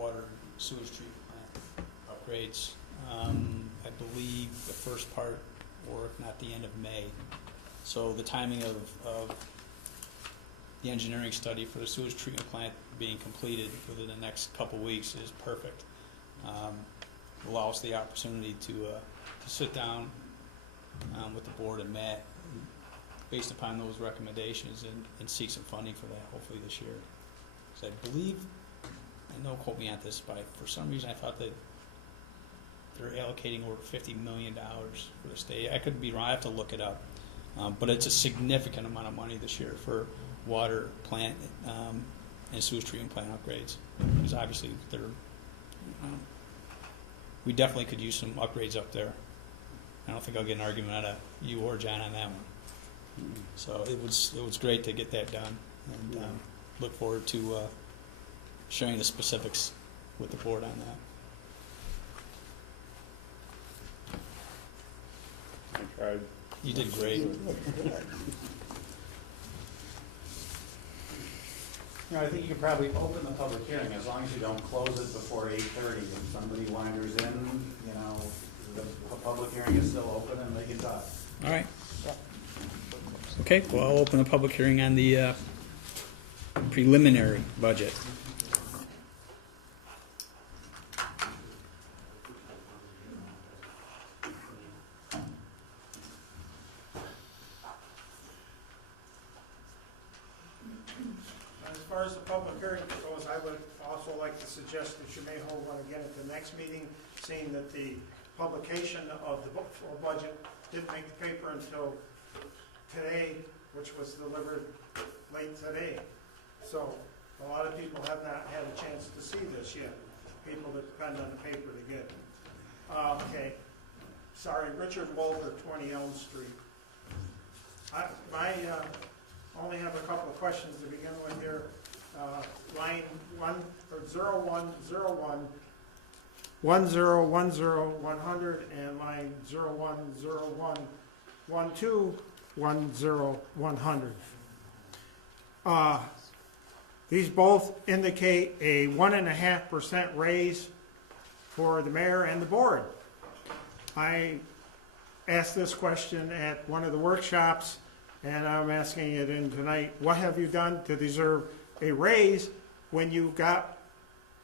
water sewage treatment plant upgrades. I believe the first part, or if not the end of May. So the timing of the engineering study for the sewage treatment plant being completed within the next couple weeks is perfect. Allow us the opportunity to sit down with the board and Matt, based upon those recommendations, and seek some funding for that, hopefully this year. Because I believe, and don't quote me on this, but for some reason I thought that they're allocating over $50 million for the state. I could be wrong, I have to look it up. But it's a significant amount of money this year for water plant and sewage treatment plant upgrades. Because obviously we definitely could use some upgrades up there. I don't think I'll get an argument out of you or John on that one. So it was great to get that done. And look forward to sharing the specifics with the board on that. I tried. You did great. I think you could probably open the public hearing as long as you don't close it before 8:30. If somebody wanders in, the public hearing is still open and they can talk. All right. Okay, well, I'll open a public hearing on the preliminary budget. As far as the public hearing goes, I would also like to suggest that you may hold one again at the next meeting, seeing that the publication of the budget didn't make the paper until today, which was delivered late today. So a lot of people have not had a chance to see this yet, people that depend on the paper to get it. Okay, sorry, Richard Wolver, 20 Elm Street. I only have a couple of questions to begin with here. Line 0101, 100, and line 0101, 100. These both indicate a 1.5% raise for the mayor and the board. I asked this question at one of the workshops, and I'm asking it in tonight. What have you done to deserve a raise when you got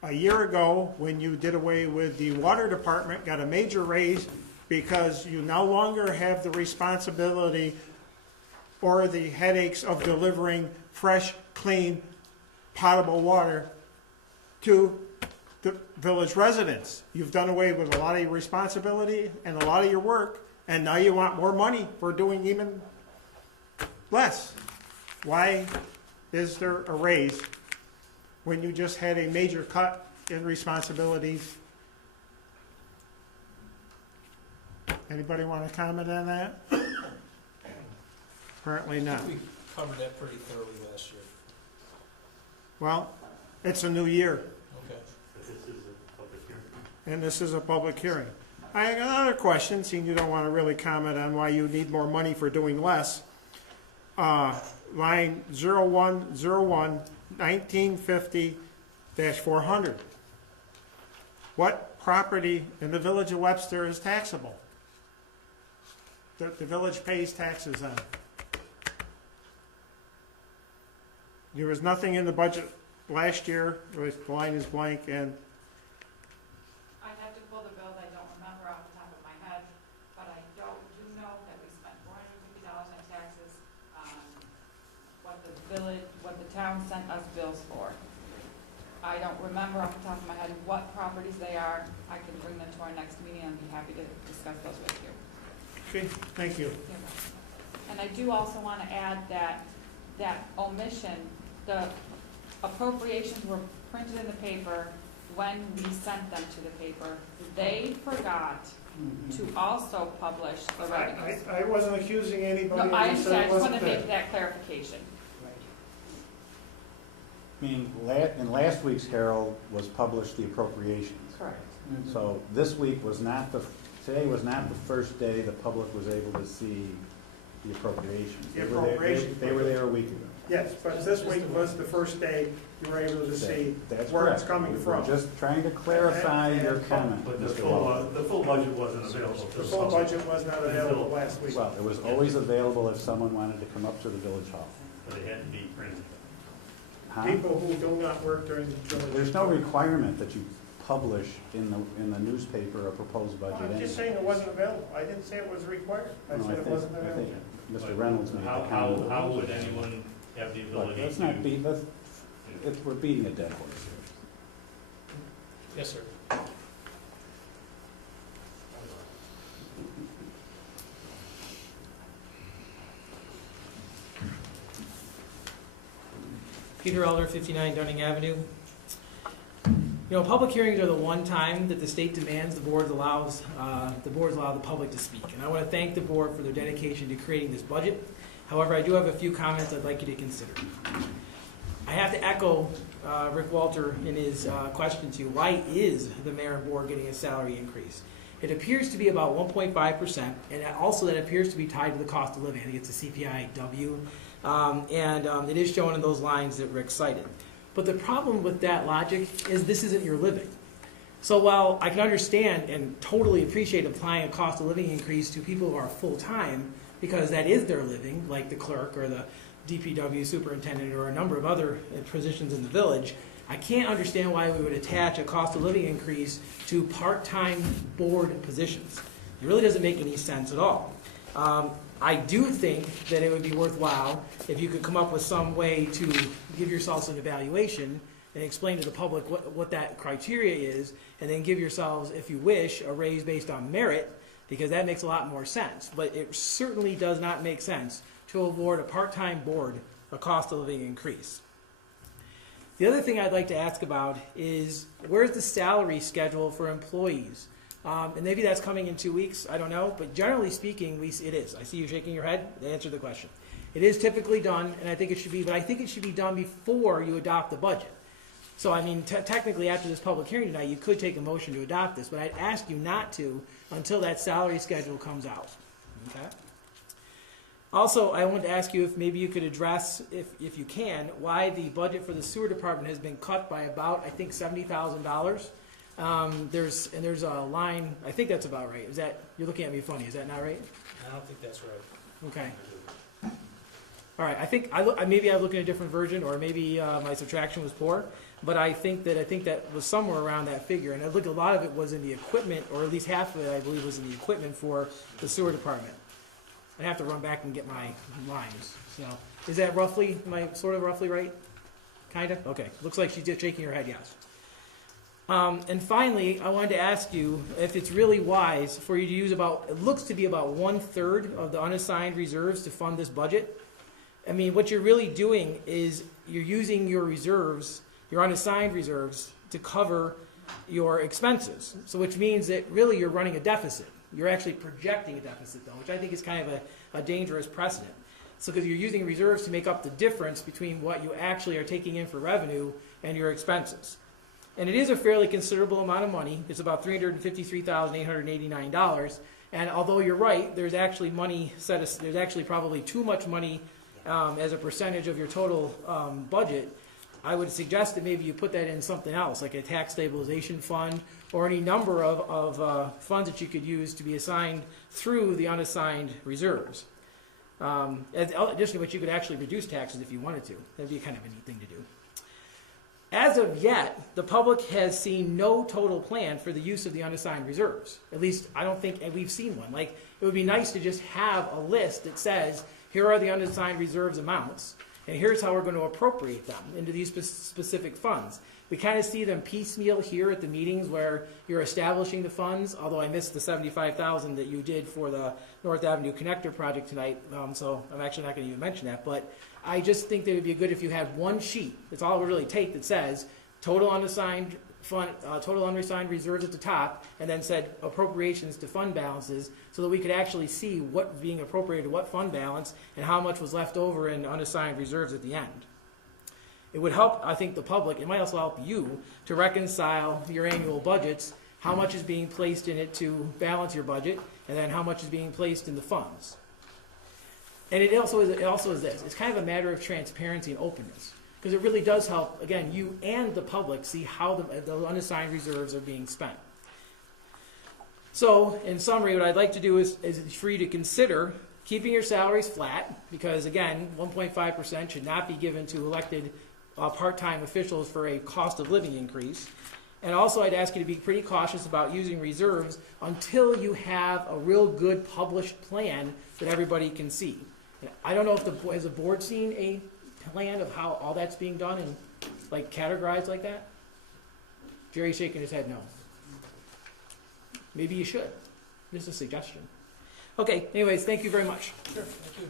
a year ago, when you did away with the water department, got a major raise because you no longer have the responsibility or the headaches of delivering fresh, clean, potable water to the village residents. You've done away with a lot of your responsibility and a lot of your work, and now you want more money for doing even less. Why is there a raise when you just had a major cut in responsibilities? Anybody want to comment on that? Apparently not. We covered that pretty thoroughly last year. Well, it's a new year, Okay. This is a public hearing. and this is a public hearing. I have another question, seeing you don't want to really comment on why you need more money for doing less. Line 0101, 1950-400. What property in the village of Webster is taxable? That the village pays taxes on. There was nothing in the budget last year, the line is blank, and I'd have to pull the bill, I don't remember off the top of my head, but I do know that we spent $450 on taxes on what the town sent us bills for. I don't remember off the top of my head what properties they are. I can bring them to our next meeting and be happy to discuss those with you. okay, thank you. And I do also want to add that omission, the appropriations were printed in the paper when we sent them to the paper. They forgot to also publish the revenues. I wasn't accusing anybody. No, I who said understand, I it just wasn't want to there. make that clarification. I mean, in last week's Herald was published the appropriations. Correct. So this week was not today was not the first day the public was able to see the appropriations. The appropriations. They were there a week ago. Yes, but this week was the first day you were able to see That's where it's correct. coming We're from. just trying to clarify your comment. But Mr. Wall. the full budget wasn't available. The full budget was not available last week. Well, it was always available if someone wanted to come up to the village hall. But it had to be printed. Huh? People who do not work during the village. There's no requirement that you publish in the newspaper a proposed budget. I'm just anyway. saying it wasn't available. I didn't say it was required. I No, said it wasn't I available. think Mr. Reynolds made the How comment. would anyone have the Look, ability let's to? not beat, we're beating a dead horse here. Yes, sir. Peter Elder, 59 Dunning Avenue. You know, public hearings are the one time that the state demands the boards allow the public to speak. And I want to thank the board for their dedication to creating this budget. However, I do have a few comments I'd like you to consider. I have to echo Rick Walter in his question to you. Why is the mayor and board getting a salary increase? It appears to be about 1.5%, and also that appears to be tied to the cost of living. I think it's a CPIW, and it is shown in those lines that Rick cited. But the problem with that logic is this isn't your living. So while I can understand and totally appreciate applying a cost of living increase to people who are full-time, because that is their living, like the clerk or the DPW superintendent or a number of other positions in the village, I can't understand why we would attach a cost of living increase to part-time board positions. It really doesn't make any sense at all. I do think that it would be worthwhile if you could come up with some way to give yourselves an evaluation and explain to the public what that criteria is, and then give yourselves, if you wish, a raise based on merit, because that makes a lot more sense. But it certainly does not make sense to award a part-time board a cost of living increase. The other thing I'd like to ask about is, where's the salary schedule for employees? And maybe that's coming in 2 weeks, I don't know, but generally speaking, it is. I see you shaking your head. Answer the question. It is typically done, and I think it should be, but I think it should be done before you adopt the budget. So, I mean, technically, after this public hearing tonight, you could take a motion to adopt this, but I'd ask you not to until that salary schedule comes out. Okay? Also, I wanted to ask you if maybe you could address, if you can, why the budget for the sewer department has been cut by about, I think, $70,000. There's a line, I think that's about right. Is that, you're looking at me funny, is that not right? I don't think that's right. Okay. All right, I think maybe I look at a different version, or maybe my subtraction was poor, but I think that was somewhere around that figure. And I look, a lot of it was in the equipment, or at least half of it, I believe, was in the equipment for the sewer department. I have to run back and get my lines. So, is that roughly, am I sort of roughly right? Kind of? Okay. Looks like she's just shaking her head, yes. And finally, I wanted to ask you if it's really wise for you to use it looks to be about 1/3 of the unassigned reserves to fund this budget. I mean, what you're really doing is you're using your reserves, your unassigned reserves, to cover your expenses. So which means that really you're running a deficit. You're actually projecting a deficit, though, which I think is kind of a dangerous precedent. So because you're using reserves to make up the difference between what you actually are taking in for revenue and your expenses. And it is a fairly considerable amount of money. It's about $353,889. And although you're right, there's actually there's actually probably too much money as a percentage of your total budget. I would suggest that maybe you put that in something else, like a tax stabilization fund, or any number of funds that you could use to be assigned through the unassigned reserves. Additionally, but you could actually reduce taxes if you wanted to. That'd be kind of a neat thing to do. As of yet, the public has seen no total plan for the use of the unassigned reserves. At least, I don't think we've seen one. Like, it would be nice to just have a list that says, here are the unassigned reserves amounts, and here's how we're going to appropriate them into these specific funds. We kind of see them piecemeal here at the meetings where you're establishing the funds, although I missed the $75,000 that you did for the North Avenue Connector project tonight, so I'm actually not going to even mention that. But I just think that it would be good if you had one sheet, that's all it would really take, that says total unassigned fund, total unassigned reserves at the top, and then said appropriations to fund balances, so that we could actually see what was being appropriated to what fund balance and how much was left over in unassigned reserves at the end. It would help, I think, the public. It might also help you to reconcile your annual budgets, how much is being placed in it to balance your budget, and then how much is being placed in the funds. And it also is this. It's kind of a matter of transparency and openness, because it really does help, again, you and the public see how the unassigned reserves are being spent. So, in summary, what I'd like to do is for you to consider keeping your salaries flat, because, again, 1.5% should not be given to elected part-time officials for a cost of living increase. And also, I'd ask you to be pretty cautious about using reserves until you have a real good published plan that everybody can see. And I don't know if has the board seen a plan of how all that's being done and like categorized like that? Jerry's shaking his head no. Maybe you should. Just a suggestion. Okay, anyways, thank you very much. Sure, thank you.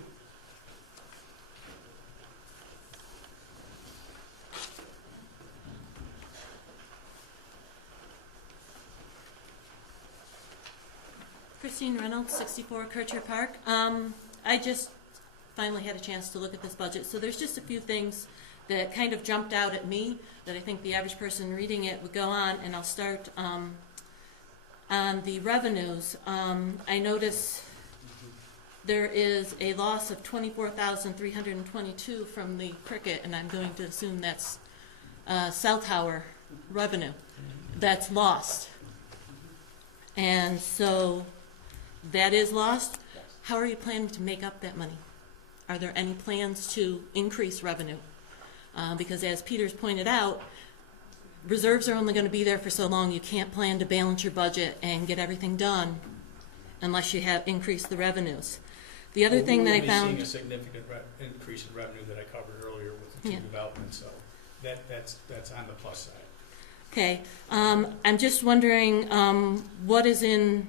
Christine Reynolds, 64 Kircher Park. I just finally had a chance to look at this budget. So there's just a few things that kind of jumped out at me, that I think the average person reading it would go on, and I'll start on the revenues. I notice there is a loss of $24,322 from the cricket, and I'm going to assume that's cell tower revenue that's lost. And so that is lost. How are you planning to make up that money? Are there any plans to increase revenue? Because as Peter's pointed out, reserves are only going to be there for so long. You can't plan to balance your budget and get everything done unless you have increased the revenues. The other thing that I found... We'll be seeing a significant increase in revenue that I covered earlier with the two developments, so that's on the plus side. Okay. I'm just wondering what is in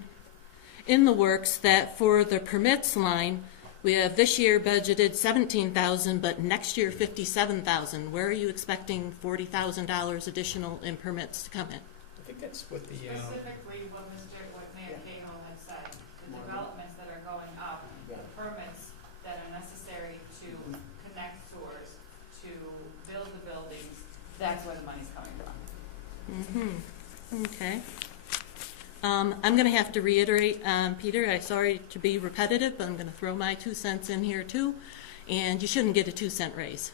the works that for the permits line, we have this year budgeted $17,000, but next year $57,000. Where are you expecting $40,000 additional in permits to come in? I think that's what the... Specifically what Mayor Cahill had said, the developments that are going up, the permits that are necessary to connect sewers, to build the buildings, that's where the money's coming from. Okay. I'm going to have to reiterate, Peter, I'm sorry to be repetitive, but I'm going to throw my 2 cents in here too, and you shouldn't get a 2-cent raise.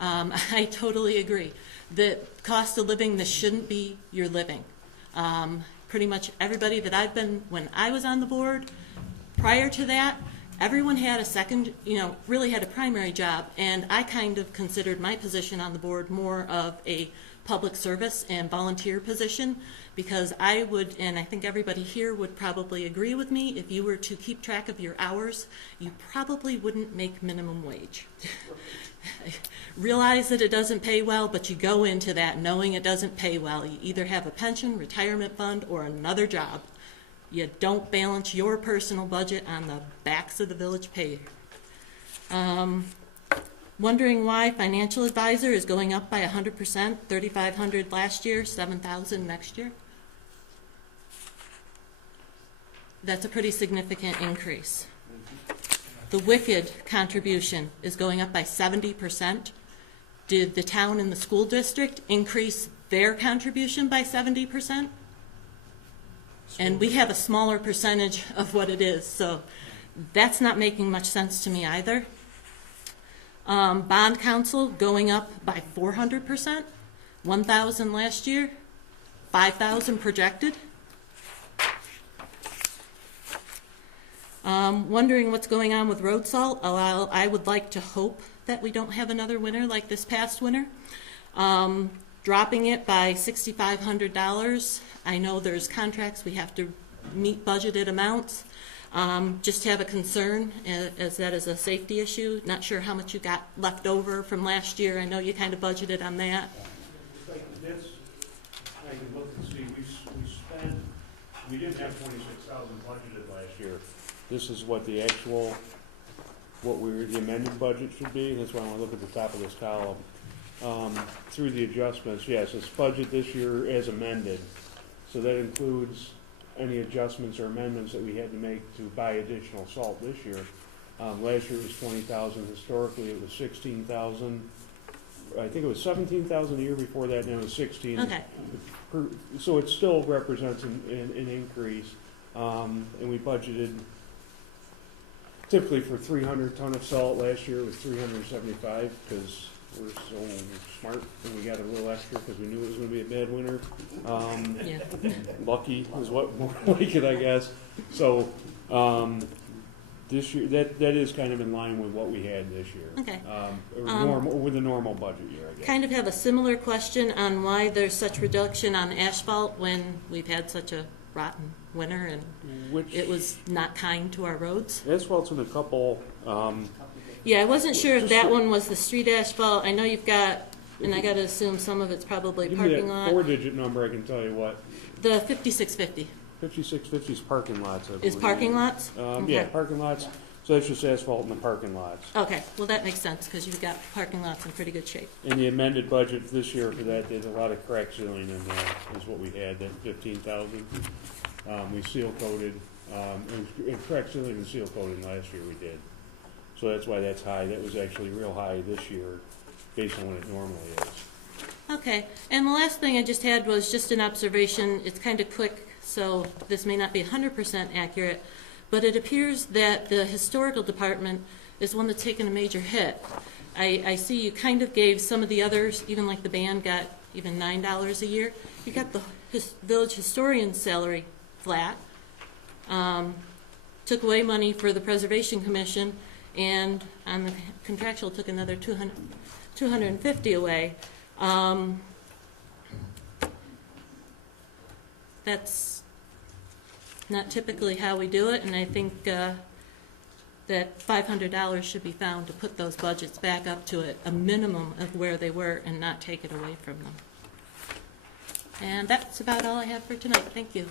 I totally agree. The cost of living, this shouldn't be your living. Pretty much everybody that I've been, when I was on the board, prior to that, everyone had a second, really had a primary job, and I kind of considered my position on the board more of a public service and volunteer position, because I would, and I think everybody here would probably agree with me, if you were to keep track of your hours, you probably wouldn't make minimum wage. Realize that it doesn't pay well, but you go into that knowing it doesn't pay well. You either have a pension, retirement fund, or another job. You don't balance your personal budget on the backs of the village payer. Wondering why financial advisor is going up by 100%, $3,500 last year, $7,000 next year. That's a pretty significant increase. The wicked contribution is going up by 70%. Did the town and the school district increase their contribution by 70%? And we have a smaller percentage of what it is, so that's not making much sense to me either. Bond council going up by 400%, 1,000 last year, 5,000 projected. Wondering what's going on with road salt. I would like to hope that we don't have another winter like this past winter. Dropping it by $6,500. I know there's contracts, we have to meet budgeted amounts. Just have a concern as that is a safety issue. Not sure how much you got left over from last year. I know you kind of budgeted on that. That's, I can look and see, we didn't have 26,000 budgeted last year. This is what the actual, the amended budget should be. That's why I want to look at the top of this column. Through the adjustments, yes, it's budget this year as amended. So that includes any adjustments or amendments that we had to make to buy additional salt this year. Last year it was 20,000. Historically, it was 16,000. I think it was 17,000 a year before that, and it was 16. Okay. So it still represents an increase, and we budgeted typically for 300 ton of salt. Last year it was 375 because we're so smart and we got a little extra because we knew it was going to be a bad winter. Lucky is what more like it, I guess. So this year, that is kind of in line with what we had this year. Okay. With a normal budget year, I guess. Kind of have a similar question on why there's such reduction on asphalt when we've had such a rotten winter and it was not kind to our roads. Asphalt's in a couple. Yeah, I wasn't sure if that one was the street asphalt. I know you've got, and I got to assume some of it's probably Give me parking that lot. 4-digit number, I can tell you what. The 5650 5650 is parking lots, I believe. is parking lots? Okay. Yeah, parking lots. So that's just asphalt in the parking lots. Okay, well that makes sense because you've got parking lots in pretty good shape. And the amended budget this year for that, there's a lot of crack sealing in there, is what we had, that 15,000. We seal coated, and crack sealing and seal coating last year we did. So that's why that's high. That was actually real high this year based on what it normally is. Okay, and the last thing I just had was just an observation. It's kind of quick, so this may not be 100% accurate, but it appears that the historical department is one that's taken a major hit. I see you kind of gave some of the others, even like the band got even $9 a year. You got the village historian's salary flat, took away money for the Preservation Commission, and on the contractual took another $250 away. That's not typically how we do it, and I think that $500 should be found to put those budgets back up to a minimum of where they were and not take it away from them. And that's about all I have for tonight. Thank you.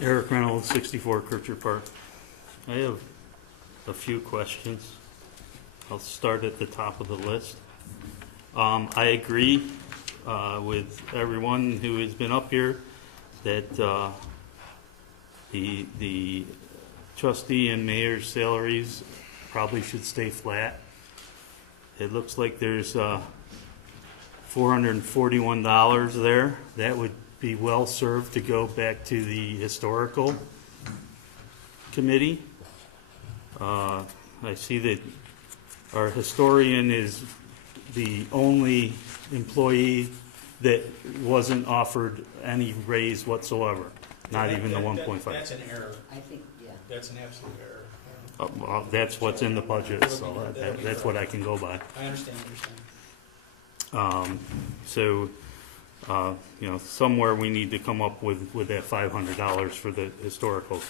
Eric Reynolds, 64 Kircher Park. I have a few questions. I'll start at the top of the list. I agree with everyone who has been up here that the trustee and mayor's salaries probably should stay flat. It looks like there's $441 there. That would be well served to go back to the historical committee. I see that our historian is the only employee that wasn't offered any raise whatsoever, not even the 1.5. That's an error. I think, yeah. That's an absolute error. Well, that's what's in the budget, so that's what I can go by. I understand what you're saying. So, you know, somewhere we need to come up with that $500 for the historical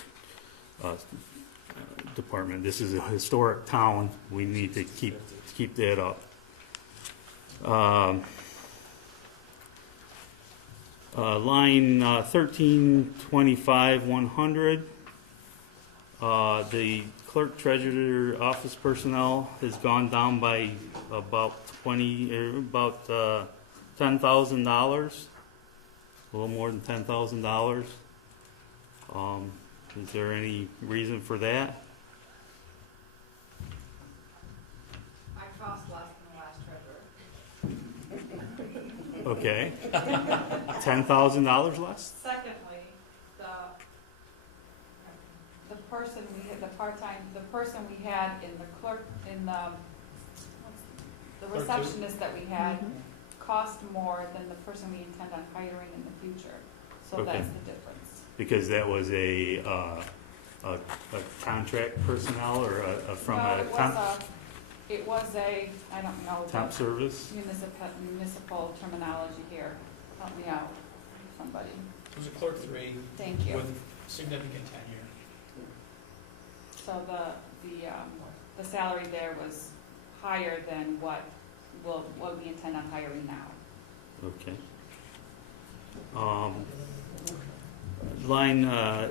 department. This is a historic town. We need to keep that up. Line 1325 100. The clerk treasurer office personnel has gone down by about $10,000, a little more than $10,000. Is there any reason for that? I cost less than the last treasurer. Okay. $10,000 less? Secondly, the person we had, the person we had in the clerk, in the Clerk two? receptionist that we had cost more than the person we intend on hiring in the future. So Okay. that's the difference. Because that was a contract personnel or from Well, a temp it was a, I don't know. temp service? Municipal terminology here. Help me out, somebody. It was a clerk 3 Thank you. with significant tenure. So the salary there was higher than what we intend on hiring now. Okay. Line Are you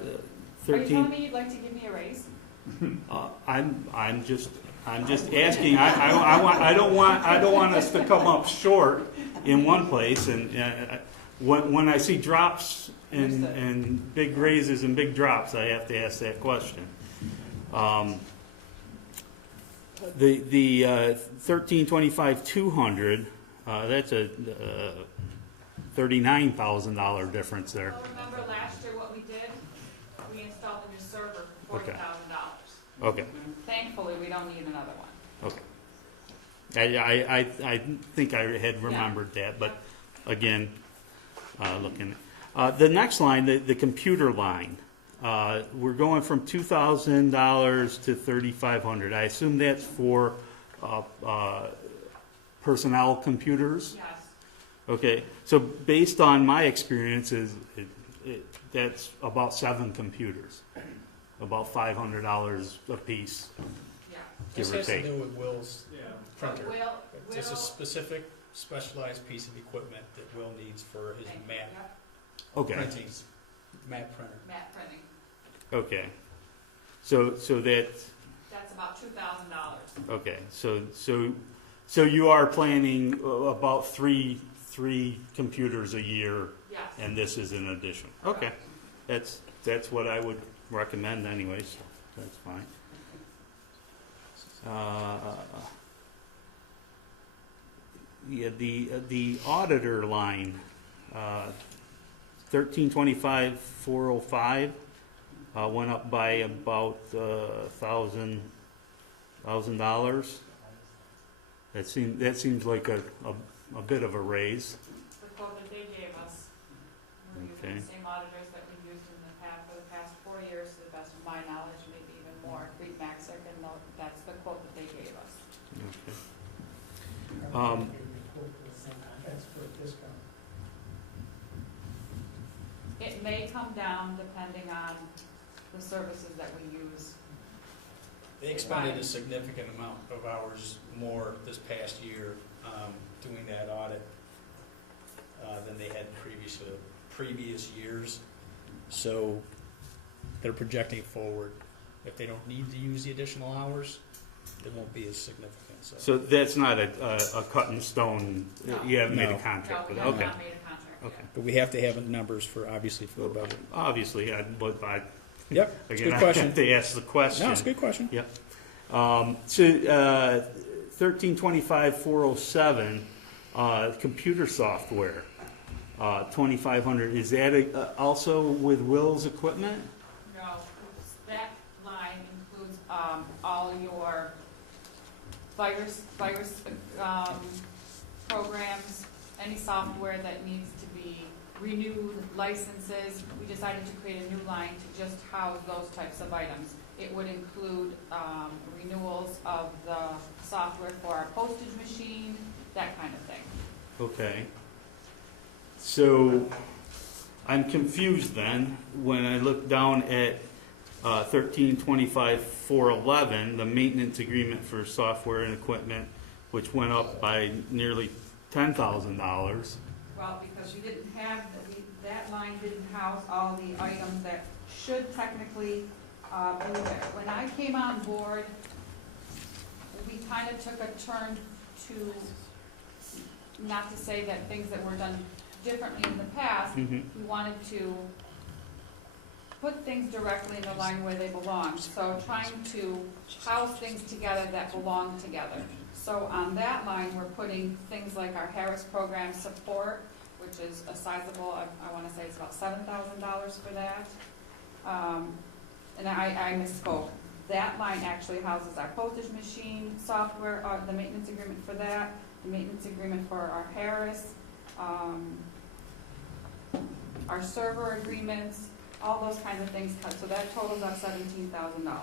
13. telling me you'd like to give me a raise? I'm just asking. I don't want us to come up short in one place, and when I see drops and big raises and big drops, I have to ask that question. The 1325 200. That's a $39,000 difference there. Well, remember last year what we did? We installed a new server for $40,000. Okay. Thankfully, we don't need another one. Okay. I think I had remembered that, but again, looking at the next line, the computer line, we're going from $2,000 to $3,500. I assume that's for personnel computers. Yes. Okay, so based on my experiences, that's about 7 computers, about $500 a piece, Yeah. This give or has to take. do with Will's printer. Will, It's a specific, specialized piece of equipment that Will needs for his math Okay, printings, matte printer. Matte printing. okay. So that, That's about $2,000. okay, so you are planning about three computers a year, Yes. and this is an addition? Okay, that's what I would recommend anyways, so that's fine. Yeah, the auditor line, 1325,405, went up by about $1,000. That seems like a bit of a raise. The quote that they gave us, we're Okay. using the same auditors that we've used in the past, for the past 4 years, to the best of my knowledge, maybe even more. Reed Maxick, and that's the quote that they gave us. Okay. It may come down depending on the services that we use. They expended a significant amount of hours more this past year doing that audit than they had previous years. So they're projecting forward. If they don't need to use the additional hours, it won't be as significant. So that's not a cut in stone, No. you haven't made a No. contract No, with we it? have Okay. not made a contract Okay. yet. But we have to have numbers for, obviously, for the budget. Obviously, but Yep, it's a again, good I question. have to ask the question. No, it's a good question. Yep. So 1325,407, computer software, 2,500. Is that also with Will's equipment? No, that line includes all your virus programs, any software that needs to be renewed, licenses. We decided to create a new line to just house those types of items. It would include renewals of the software for our postage machine, that kind of thing. Okay. So I'm confused then when I look down at 1325,411, the maintenance agreement for software and equipment, which went up by nearly $10,000. Well, because we didn't have, that line didn't house all the items that should technically be there. When I came on board, we kind of took a turn to, not to say that things that were done differently in the past, Mhm. we wanted to put things directly in the line where they belong. So trying to house things together that belong together. So on that line, we're putting things like our Harris program support, which is a sizable, I want to say it's about $7,000 for that. And I misspoke. That line actually houses our postage machine software, the maintenance agreement for that, the maintenance agreement for our Harris, our server agreements, all those kinds of things cut. So that totals up $17,000.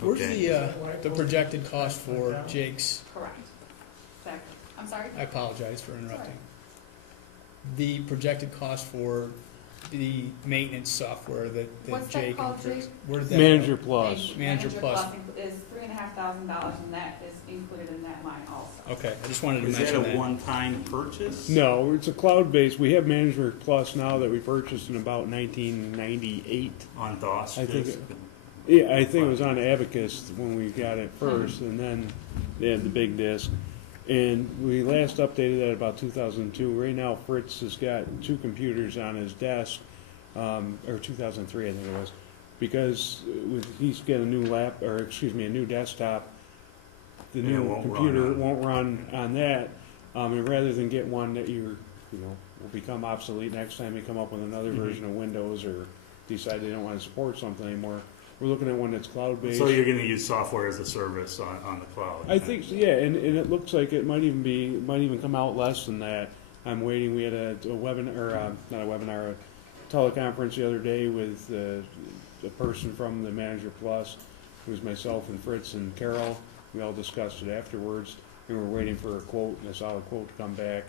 Where's Okay. the projected cost for Jake's? Correct. Exactly. I'm sorry? I apologize for interrupting. The projected cost for the maintenance software that What's that Jake called, and Chris. Jake? Where did that Manager go? Plus. Thank you. Manager Plus. Is $3,500, and that is included in that line also. Okay, I just wanted to Is that mention a that. one-time purchase? No, it's a cloud-based. We have Manager Plus now that we purchased in about 1998. On DOS? I think disk? Yeah, I think it was on Abacus when we got it first, and then they had the big disc. And we last updated that about 2002. Right now, Fritz has got 2 computers on his desk, or 2003, I think it was, because he's got a new a new desktop. The And it new won't run computer on- won't run on that, and rather than get one that will become obsolete next time you come up with another Mhm. version of Windows or decide they don't want to support something anymore. We're looking at one that's cloud-based. So you're gonna use software as a service on the cloud? I think, so, yeah, and it looks like it might even come out less than that. I'm waiting, we had a webinar, or not a webinar, a teleconference the other day with a person from the Manager Plus. It was myself and Fritz and Carol. We all discussed it afterwards, and we're waiting for a quote, and I saw a quote to come back.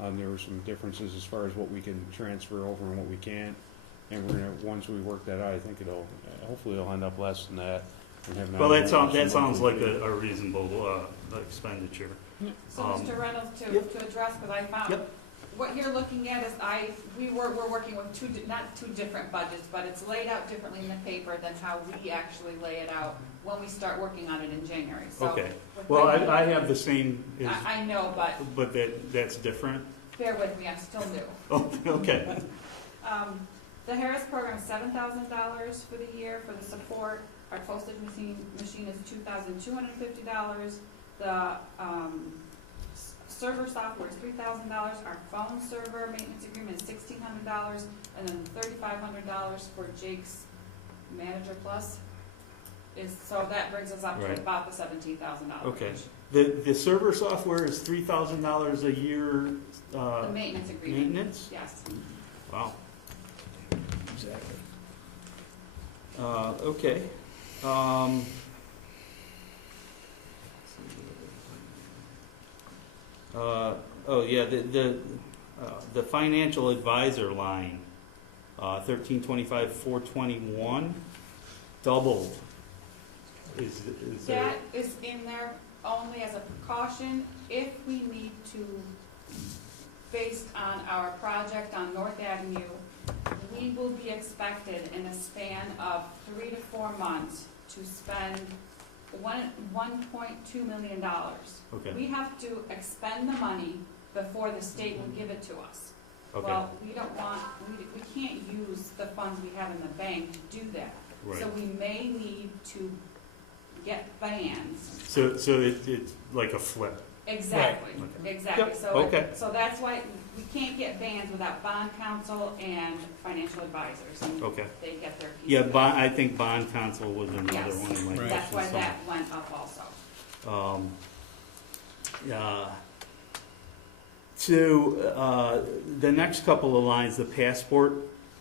There were some differences as far as what we can transfer over and what we can't. And we're gonna, once we work that out, I think hopefully it'll end up less than that. And have Well, that sounds monthly like fee. a reasonable expenditure. So, Mr. Reynolds, to Yep. address, because I found Yep. what you're looking at is we're working with not two different budgets, but it's laid out differently in the paper than how we actually lay it out when we start working on it in January, so. Okay. with Well, my- I have the same, I know, but that's different. bear with me, I'm still new. Oh, okay. The Harris program is $7,000 for the year for the support. Our postage machine is $2,250. The server software is $3,000. Our phone server maintenance agreement is $1,600, and then $3,500 for Jake's Manager Plus. So that brings us up to Right. about the $17,000 Okay. range. The server software is $3,000 a year, The maintenance agreement. maintenance? Yes. Wow. Exactly. Okay. Oh, yeah, the financial advisor line, 1325, 421, doubled. Is there? That is in there only as a precaution if we need to, based on our project on North Avenue, we will be expected in a span of 3 to 4 months to spend $1.2 million. Okay, We have to expend the money before the state will give it to us. okay, Well, we don't want, we can't use the funds we have in the bank to do that. right. So we may need to get vans. So it's like a flip. Exactly, Right. exactly. Yep, So, okay. so that's why we can't get vans without bond counsel and financial advisors, and Okay. they get their piece. Yeah, of it. I think bond counsel was another Yes. one of my Right. That's why questions. that went up also. So, the next couple of lines, the passport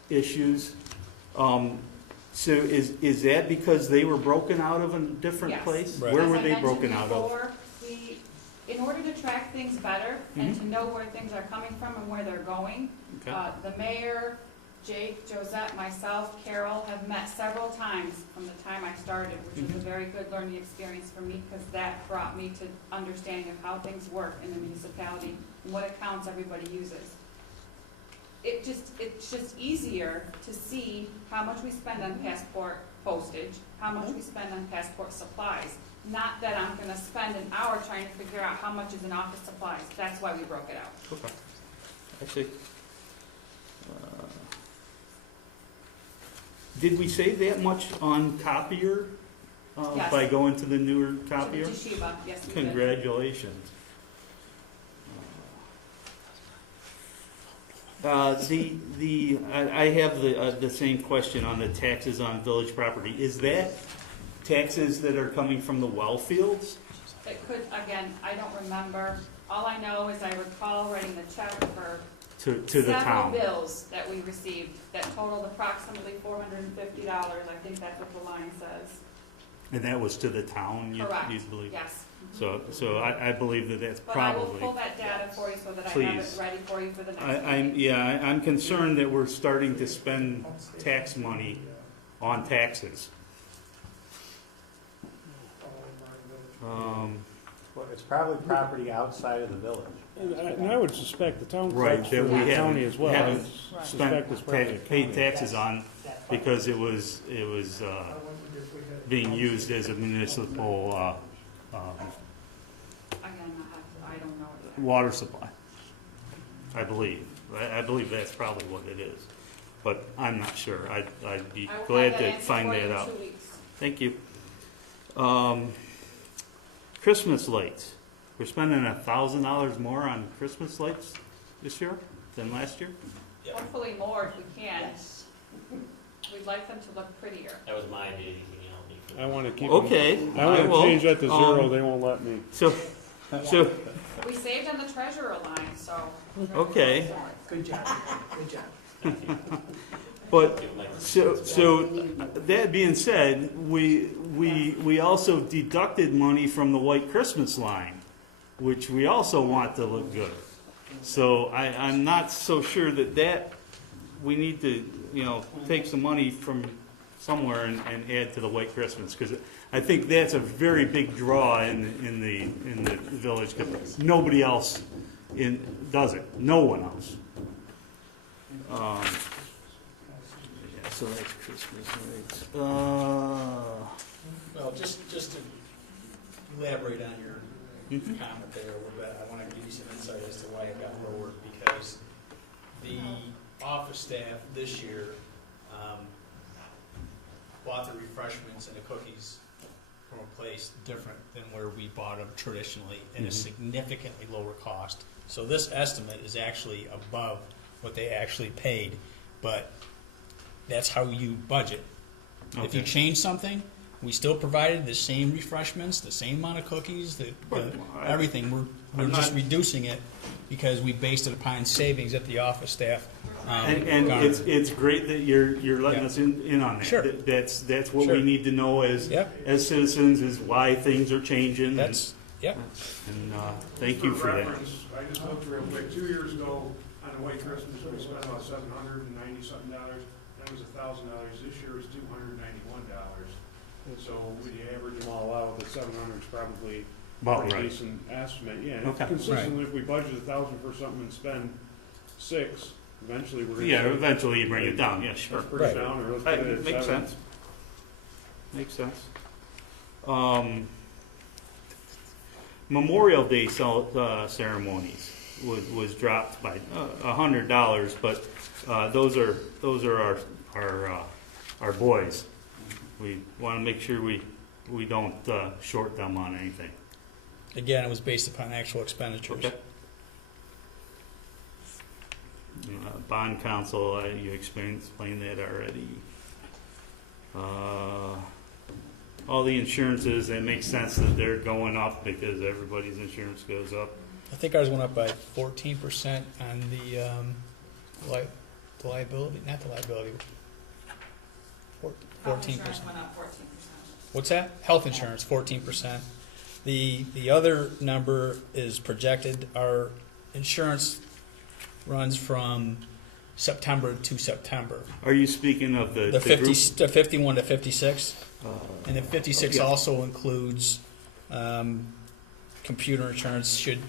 issues, so is that because they were broken out of a different Yes. place? Right. Where As were I they mentioned broken out of? before, in order to track things better and to know where things are coming from and where they're going, Okay. the mayor, Jake, Josette, myself, Carol have met several times from the time I started, which was a very good learning experience for me because that brought me to understanding of how things work in the municipality and what accounts everybody uses. It's just easier to see how much we spend on passport postage, how much we spend on passport supplies. Not that I'm gonna spend an hour trying to figure out how much is in office supplies. That's why we broke it out. Okay. I see. Did we save that much on copier, Yes. by going to the newer copier? To Toshiba, yes, we did. Congratulations. I have the same question on the taxes on village property. Is that taxes that are coming from the well fields? It could, again, I don't remember. All I know is I recall writing the check for To the town? several bills that we received that totaled approximately $450. I think that's what the line says. And that was to the town, you Correct. believe? Yes. So I believe that that's But I will probably. pull that data for you so that I have Please. it ready for you for the next meeting. I'm concerned that we're starting to spend tax money on taxes. Well, it's probably property outside of the village. And I would suspect the town Right, clerks that for we the county as well. I haven't suspect it's probably paid county. taxes on because it was being used as a municipal Again, I don't know exactly. water supply. I believe. I believe that's probably what it is, but I'm not sure. I'd be I will glad have to answer find for you that in out. 2 weeks. Thank you. Christmas lights. We're spending $1,000 more on Christmas lights this year than last year? Hopefully more if we can. We'd like them to look prettier. That was my idea, you can help me. I want to keep Okay. them, I want will. to change that to zero, Um, they won't let me. So, We saved on the treasurer line, so. okay. Good job, good job. But, so that being said, we also deducted money from the White Christmas line, which we also want to look good. So I'm not so sure that we need to, take some money from somewhere and add to the White Christmas, because I think that's a very big draw in the village, because nobody else does it. No one else. Yeah, so that's Christmas lights. Well, just to elaborate on your comment there a little bit, I want to give you some insight as to why it got lowered, because the office staff this year bought the refreshments and the cookies from a place different than where we bought them traditionally, at a significantly lower cost. So this estimate is actually above what they actually paid, but that's how you budget. If you Okay. change something, we still provided the same refreshments, the same amount of cookies, everything. We're just reducing it because we based it upon savings that the office staff And garnered. it's great that you're letting Yeah. us in on that. Sure. That's what Sure. we need to know as citizens, is why things are changing. That's, yep. And thank you for that. reference, I just looked real quick, 2 years ago, on a white Christmas, we spent about $790-something. That was $1,000. This year is $291. So when you average them all out, the 700 is probably About a pretty right. decent estimate. Yeah, and Okay. consistently, if we budget 1,000 for something and spend 6, eventually we're gonna. Yeah, say- eventually you bring it down, yeah, sure. Let's bring it down, or let's put it at Makes 7. sense. Makes sense. Memorial Day ceremonies was dropped by $100, but those are our boys. We want to make sure we don't short them on anything. Again, it was based upon actual expenditures. Okay. Bond counsel, you explained that already. All the insurances, it makes sense that they're going up because everybody's insurance goes up. I think ours went up by 14% on the liability, not the liability. 14%. Went up 14%. What's that? Health insurance, 14%. The other number is projected. Our insurance runs from September to September. Are you speaking of the The group? 51 to 56. And the 56 yeah. also includes computer insurance should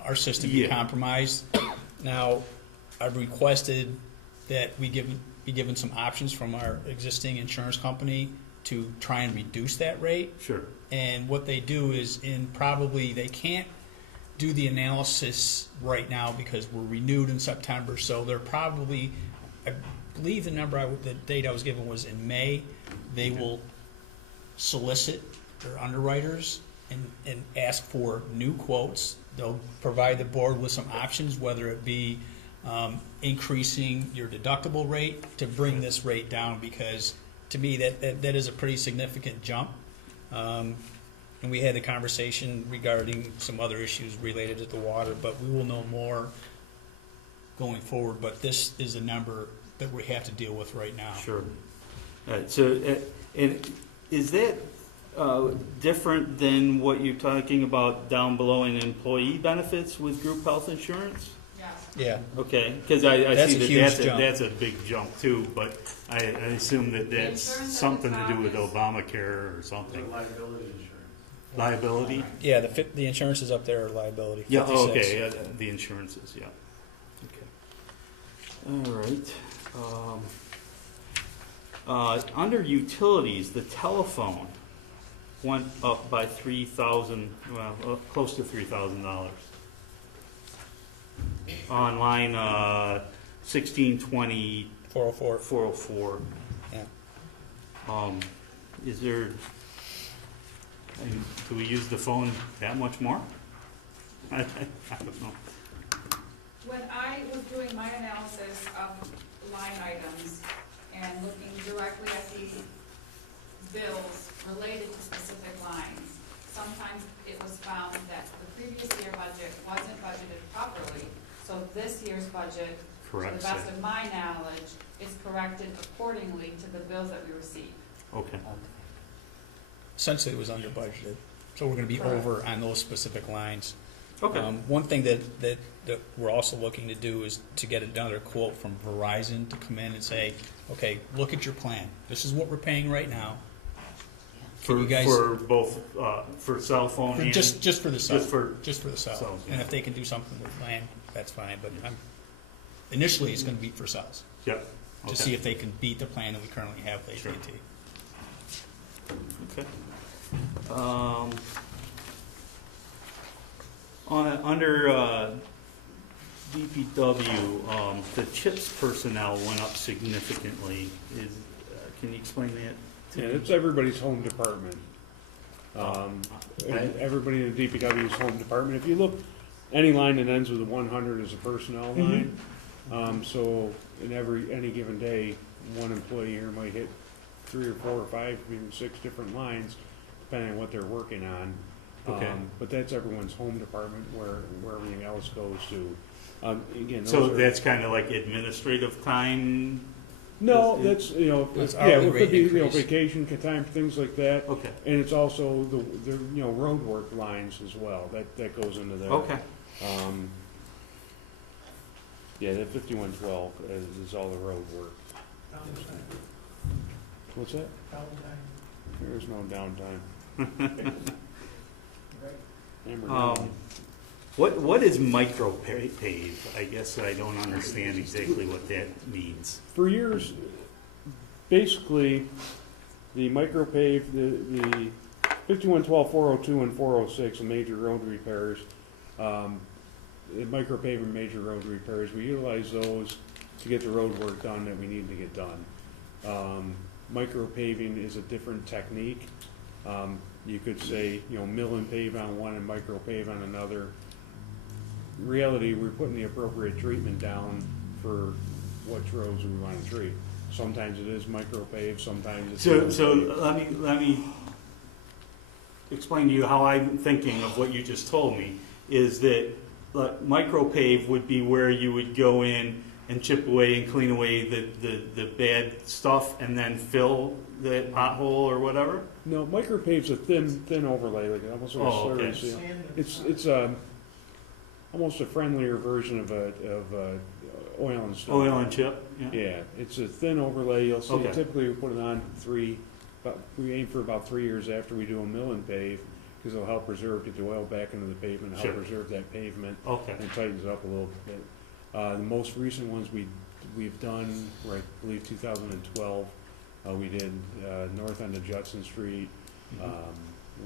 our system be Yeah. compromised. Now, I've requested that we be given some options from our existing insurance company to try and reduce that rate. Sure. And what they do is they can't do the analysis right now because we're renewed in September, so they're probably, I believe the date I was given was in May. They will solicit their underwriters and ask for new quotes. They'll provide the board with some options, whether it be increasing your deductible rate to bring this rate down, because to me that is a pretty significant jump. And we had a conversation regarding some other issues related to the water, but we will know more going forward. But this is a number that we have to deal with right now. Sure. And is that different than what you're talking about down below in employee benefits with group health insurance? Yes. Yeah. Okay, because I That's see a that huge that's jump. That's a big jump too, but I assume that that's insurance something at to the do with top is- Obamacare or something. Liability insurance. Liability? Yeah, the insurance is up there, liability. Yeah, 56. okay, yeah, the insurances, yeah. Okay. All right. Under utilities, the telephone went up by close to $3,000. On line 1620 404. 404. Yeah. Is there, do we use the phone that much more? I don't know. When I was doing my analysis of line items and looking directly at the bills related to specific lines, sometimes it was found that the previous year budget wasn't budgeted properly. So this year's budget, to the Correct. best of my knowledge, is corrected accordingly to the bills that we receive. Okay. Essentially, it was under budgeted, so we're going to be Correct. over on those specific lines. Okay. One thing that we're also looking to do is to get another quote from Verizon to come in and say, okay, look at your plan. This is what we're paying right now. Can you guys, For both, for cell phone and. just for the cell, Just for the cell. cells, And yeah. if they can do something with land, that's fine, but initially it's gonna be for cells, Yep. to see if they can beat the plan that we currently have with Sure. AT&T. Okay. Under DPW, the CHIPS personnel went up significantly. Can you explain that? to Yeah, me? it's everybody's home department. Okay. Everybody in the DPW's home department. If you look, any line that ends with a 100 is a personnel line. So in any given day, one employee here might hit 3 or 4 or 5, even 6 different lines, depending on what they're working on. Okay. But that's everyone's home department where everything else goes to. Again, So those are- that's kind of like administrative time? No, Is- that's, It's yeah, hourly it rate could be, increase. vacation time, things like that. Okay, And it's also the road work lines as well, that goes into there. okay. Yeah, that 5112 is all the road work. What's that? There's no downtime. Hammer down. What is micropave? I guess I don't understand exactly what that means. For years, basically, the micropave, the 5112, 402, and 406, the major road repairs, the micropave and major road repairs, we utilize those to get the road work done that we need to get done. Micropaving is a different technique. You could say, mill and pave on one and micropave on another. In reality, we're putting the appropriate treatment down for which roads we want to treat. Sometimes it is micropave, sometimes it's. So let me explain to you how I'm thinking of what you just told me, is that micropave would be where you would go in and chip away and clean away the bad stuff and then fill the pothole or whatever? No, micropave's a thin overlay, like almost like a slurry okay. seal. It's almost a friendlier version of oil and stone. Oil and chip? Yeah, it's a thin overlay. You'll see Okay. typically we put it on we aim for about 3 years after we do a mill and pave, because it'll help get the oil back into the pavement, help Sure. preserve that pavement, Okay. and tightens it up a little bit. The most recent ones we've done, I believe 2012, we did north end of Judson Street,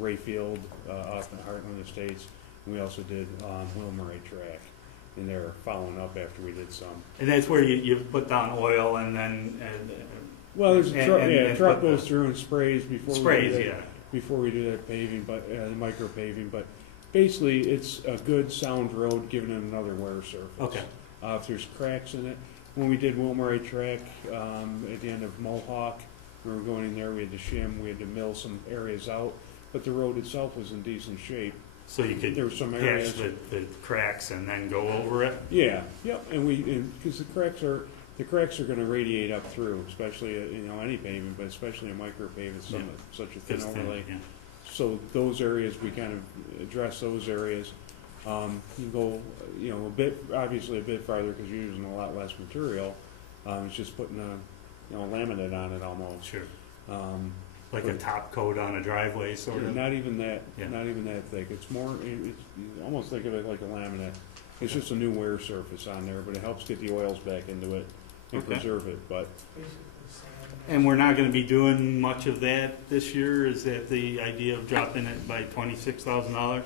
Rayfield, off in Heartland Estates, and we also did Wilmerite Track. And they're following up after we did some. And that's where you put down oil and then. Well, there's a truck, and truck put the- goes through and sprays before Sprays, we do yeah. that, before we do that paving, but the micro paving. But basically, it's a good sound road giving it another wear surface. Okay. If there's cracks in it, when we did Wilmerite Track at the end of Mohawk, we were going in there. We had to shim, we had to mill some areas out, but the road itself was in decent shape. So you could There were some patch areas. the cracks and then go over it? Yeah, yep, and because the cracks are going to radiate up through, especially any pavement, but especially a micro pave, it's such a thin It's thin, overlay. yeah. So those areas, we kind of address those areas. You go, obviously a bit farther because you're using a lot less material. It's just putting a laminate on it almost. Sure. Like a top coat on a driveway, sort of? Not even that, Yeah. not even that thick. It's more, you almost think of it like a laminate. It's just a new wear surface on there, but it helps get the oils back into it and Okay. preserve it, but. And we're not gonna be doing much of that this year? Is that the idea of dropping it by $26,000?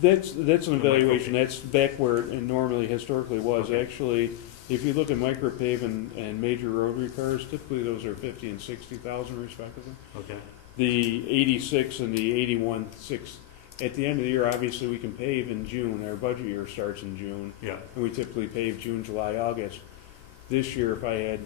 That's an The evaluation, micropave. that's back where it normally historically was. Okay. Actually, if you look at micropave and major road repairs, typically those are 50 and 60,000 respectively. Okay. The 86 and the 81.6, at the end of the year, obviously we can pave in June, our budget year starts in June, Yeah. and we typically pave June, July, August. This year, if I had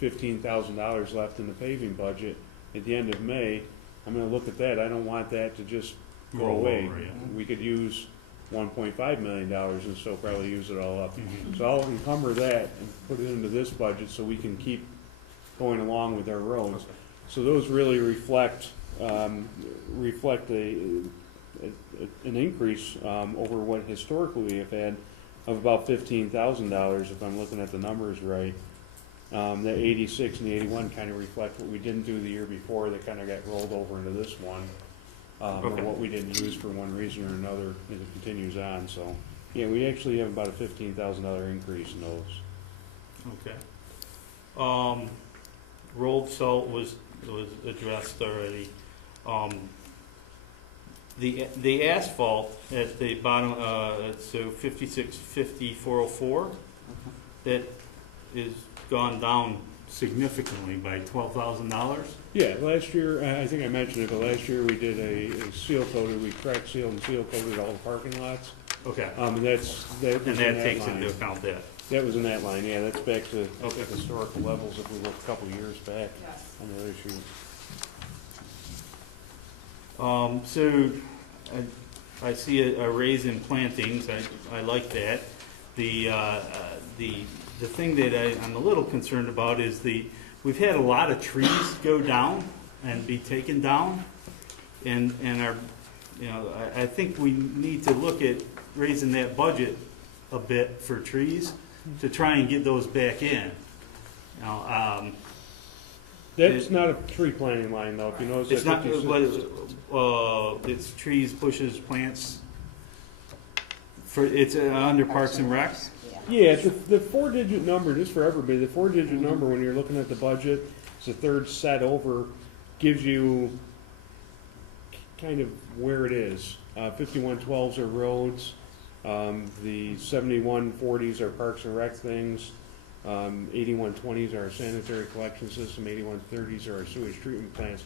$15,000 left in the paving budget at the end of May, I'm gonna look at that, I don't want that to just go Roll away. over, yeah. We could use $1.5 million and still probably use it all up. Mhm. So I'll encumber that and put it into this budget so we can keep going along with our roads. So those really reflect an increase over what historically we have had of about $15,000, if I'm looking at the numbers right. The 86 and the 81 kind of reflect what we didn't do the year before, that kind of got rolled over into this one. Or what we didn't use for one reason or another, as it continues on, so. Yeah, we actually have about a $15,000 increase in those. Okay. Rolled salt was addressed already. The asphalt at the bottom, so 5650-404, that is gone down significantly by $12,000. Yeah, last year, I think I mentioned it, but last year we did a seal coated, we crack sealed and seal coated all the parking lots. Okay. And that was And in that takes line. into account that. That was in that line, yeah, that's back to historical levels if we look a couple of years back Yes. on the other sheet. So I see a raise in plantings. I like that. The thing that I'm a little concerned about is we've had a lot of trees go down and be taken down, and our, I think we need to look at raising that budget a bit for trees to try and get those back in. That's not a tree planting line though, if you notice. It's that not, 56 it's trees, bushes, plants. It's under Parks and Recs. Yeah, the 4-digit number, just for everybody, the 4-digit number when you're looking at the budget, it's the third set over, gives you kind of where it is. 5112s are roads, the 7140s are Parks and Rec things, 8120s are our sanitary collection system, 8130s are our sewage treatment plants.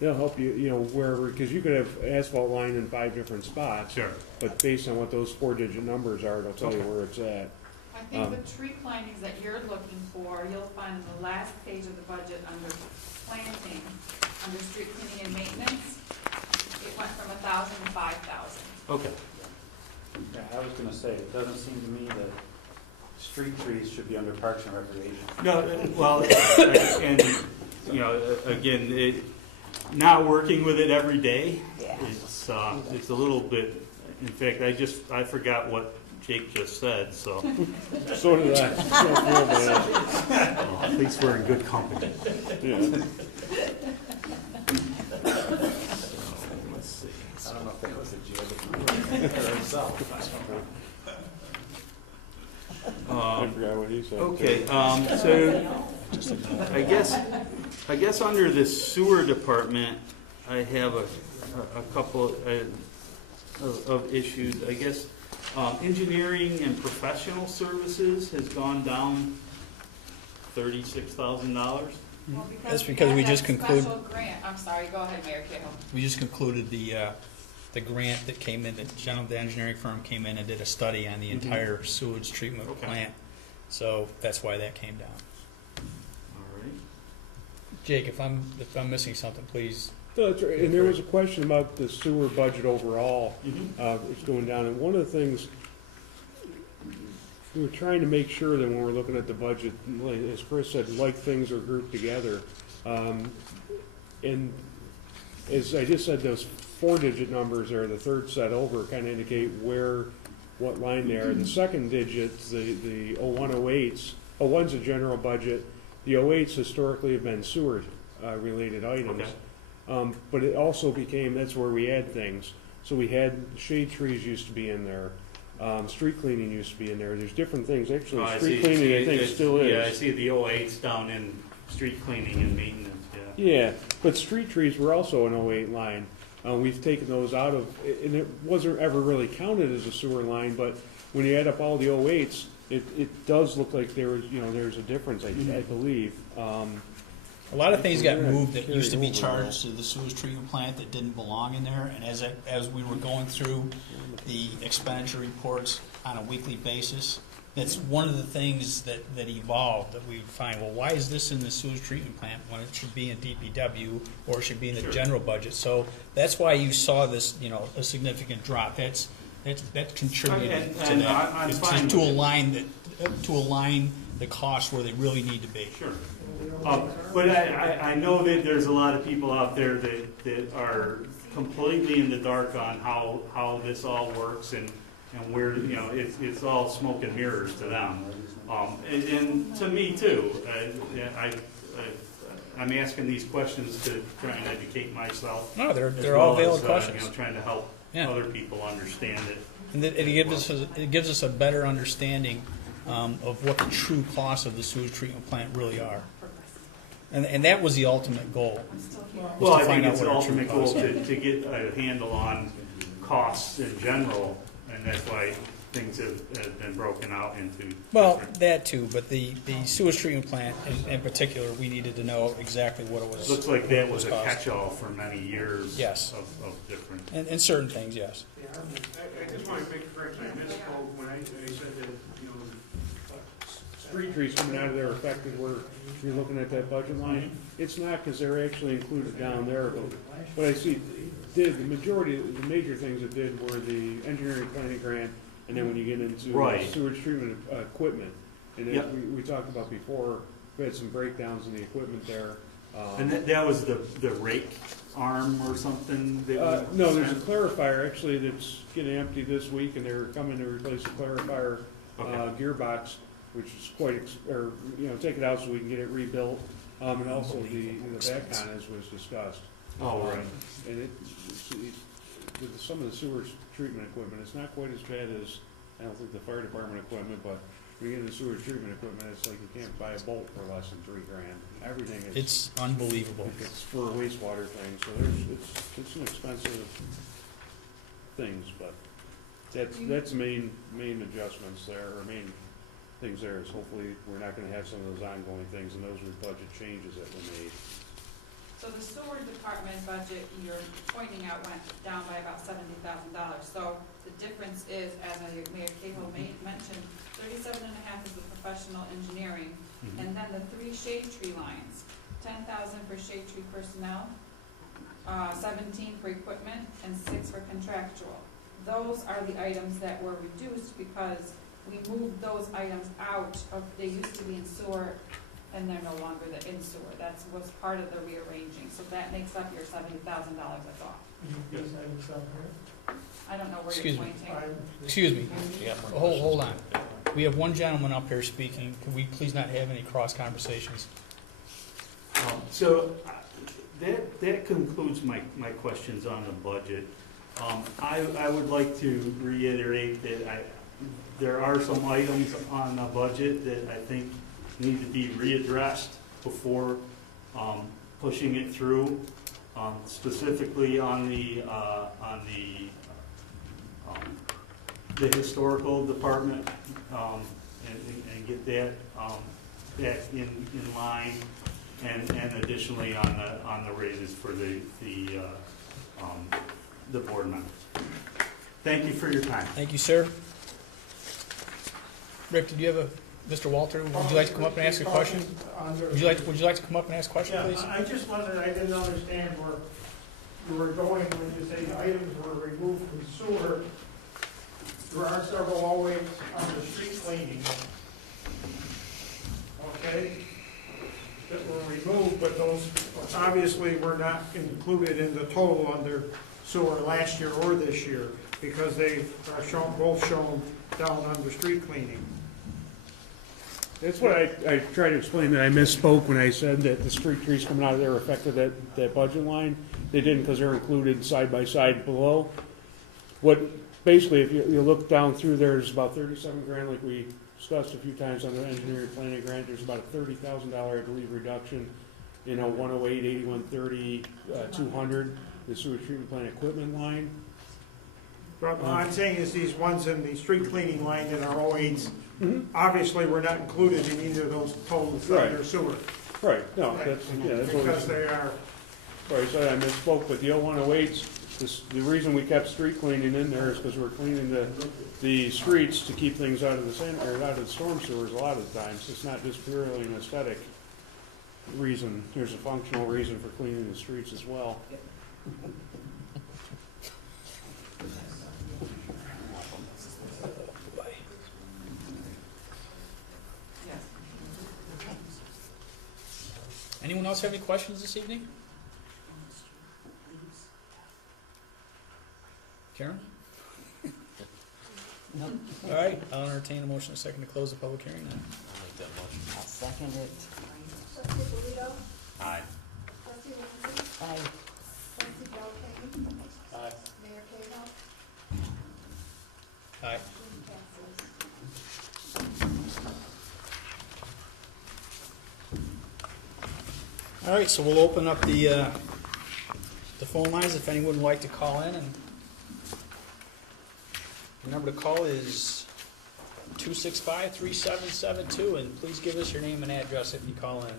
They'll help you, wherever, because you could have asphalt line in 5 different spots. Sure. But based on what those 4-digit numbers are, it'll tell you where it's at. I think the tree plantings that you're looking for, you'll find on the last page of the budget under planting, under street cleaning and maintenance, it went from 1,000 to 5,000. Okay. Yeah, I was gonna say, it doesn't seem to me that street trees should be under Parks and Recreation. No, well, and, again, not working with it every day, it's a little bit, in fact, I forgot what Jake just said, so. So did I. Well, at least we're in good company. Yeah. Let's see. I don't know if that was a joke or himself. I forgot what he said. Okay, so I guess under the sewer department, I have a couple of issues. I guess engineering and professional services has gone down $36,000. Well, That's because we had just that concluded. Special grant, I'm sorry, go ahead, Mayor Cahill. We just concluded the grant that came in, the engineering firm came in and did a study on the entire sewage treatment plant. So that's why that came down. All right. Jake, if I'm missing something, please. No, that's right. And there was a question about the sewer budget overall. It's going down, and one of the things we were trying to make sure that when we're looking at the budget, like, as Chris said, like things are grouped together. And as I just said, those 4-digit numbers are the third set over, kind of indicate what line they are. The second digit, the 0108s, 01's a general budget. The 08s historically have been sewer related items. Okay. But it also became, that's where we add things. So we had shade trees used to be in there. Street cleaning used to be in there. There's different things. Actually, I street see. cleaning I think still is. Yeah, I see the 08s down in street cleaning and maintenance, yeah. Yeah, but street trees were also an 08 line. We've taken those out of, and it wasn't ever really counted as a sewer line, but when you add up all the 08s, it does look like there's a difference, I believe. A lot of things got moved that carried used to be over, charged to the sewage treatment plant that didn't belong in there, and as we were going through the expenditure reports on a weekly basis, that's one of the things that evolved, that we find, well, why is this in the sewage treatment plant when it should be in DPW or it should be in the general budget? So that's why you saw this, a significant drop. That contributed to that. I'm It's fine just to with align the costs where they really need to be. Sure. But I know that there's a lot of people out there that are completely in the dark on how this all works, and and we're, you know, it's all smoke and mirrors to them. And to me too, I'm asking these questions to try and educate myself. No, as they're all well valid as, questions. You know, trying to help Yeah. other people understand it. And it gives us a better understanding of what the true costs of the sewage treatment plant really are. And that was the ultimate goal. Well, I to think find out it's what the our true ultimate goal costs are. to get a handle on costs in general, and that's why things have been broken out into. Well, different- that too, but the sewage treatment plant in particular, we needed to know exactly what it was. Looks like that was a costing. catch-all for many years. Yes. Of different. And certain things, yes. I just want to make a correction. I misspoke when I said that, you know, street trees coming out of there affected where you're looking at that budget line. It's not, because they're actually included down there, but what I see the major things it did were the engineering planning grant, and then when you get into Right. sewage treatment equipment. And Yep. we talked about before, we had some breakdowns in the equipment there. And that was the rake arm or something? That No, there's a clarifier actually that's getting empty this week, and they're coming to replace the clarifier gearbox, which is take it out so we can get it rebuilt. And also the backcon as was discussed. Oh, right. And with some of the sewage treatment equipment, it's not quite as bad as, I don't think, the fire department equipment, but when you get into sewage treatment equipment, it's like you can't buy a bolt for less than $3,000. Everything is. It's unbelievable. It's for a wastewater thing, so it's some expensive things, but that's main adjustments there, or main things there, is hopefully we're not gonna have some of those ongoing things, and those were budget changes that were made. So the sewer department budget you're pointing out went down by about $70,000. So the difference is, as Mayor Cahill mentioned, 37.5 is the professional engineering, and then the 3 shade tree lines, 10,000 for shade tree personnel, 17 for equipment, and 6 for contractual. Those are the items that were reduced because we moved those items out of, they used to be in sewer, and they're no longer in sewer. That was part of the rearranging, so that makes up your $70,000 that's off. I don't know where Excuse you're me. pointing. Excuse me. Hold on. We have one gentleman up here speaking. Could we please not have any cross conversations? So that concludes my questions on the budget. I would like to reiterate that there are some items on the budget that I think need to be readdressed before pushing it through, specifically on the historical department, and get that back in line, and additionally on the raises for the board members. Thank you for your time. Thank you, sir. Rick, did you have Mr. Walter, would you like to come up and ask a question? Would you like to come up and ask a question, please? I just wanted, I didn't understand where you were going when you say items were removed from sewer. There are several always under street cleaning. Okay? That were removed, but those obviously were not included in the total under sewer last year or this year, because they are both shown down under street cleaning. That's what I tried to explain, that I misspoke when I said that the street trees coming out of there affected that budget line. They didn't, because they're included side by side below. Basically, if you look down through there, there's about $37,000, like we discussed a few times on the engineering planning grant. There's about a $30,000, I believe, reduction. 108, 8130, 200, the sewer treatment plant equipment line. But what I'm saying is these ones in the street cleaning line that are 08s, obviously were not included in either of those totals under sewer. Right, no, that's what Because they are, sorry, so I misspoke, but the 0108s, the reason we kept street cleaning in there is because we're cleaning the streets to keep things out of the storm sewers a lot of the times. It's not just purely an aesthetic reason. There's a functional reason for cleaning the streets as well. Anyone else have any questions this evening? Karen? All right, I'll entertain a motion, a second to close the public hearing now. I'll make that motion. I'll second it. Trustee Polito? Aye. Trustee Lindsay? Aye. Trustee Belkane? Aye. Mayor Cahill? Aye. Motion passes. All right, so we'll open up the phone lines if anyone would like to call in, and the number to call is 265-3772, and please give us your name and address if you call in.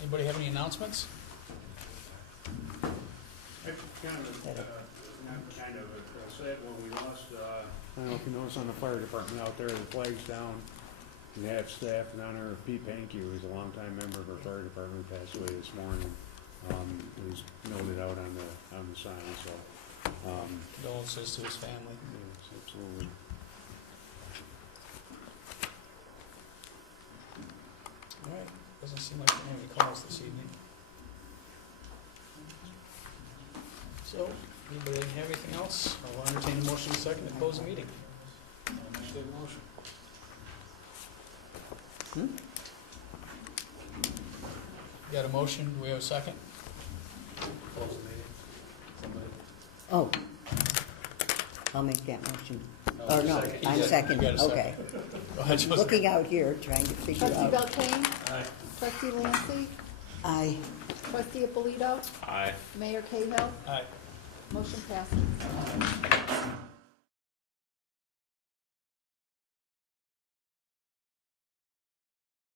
Anybody have any announcements? Sad when we lost, I don't know if you noticed on the fire department out there, the flag's down. We have staff in honor of Pete Pankey, who's a longtime member of our fire department, passed away this morning. It was noted out on the sign, so, Condolences to his family. yes, absolutely. All right, doesn't seem like we have any calls this evening. So, anybody have anything else? I'll entertain a motion in a second to close the meeting. I'll make that motion. Got a motion, do we have a second? Close the meeting. Somebody. Oh. I'll make that motion. No, Or you no, second. I'm You second, got a second. okay. Go ahead, Joseph. Looking out here, trying to figure Trustee out. Belkane? Aye. Trustee Lindsay? Aye. Trustee Polito? Aye. Mayor Cahill? Aye. Motion passes.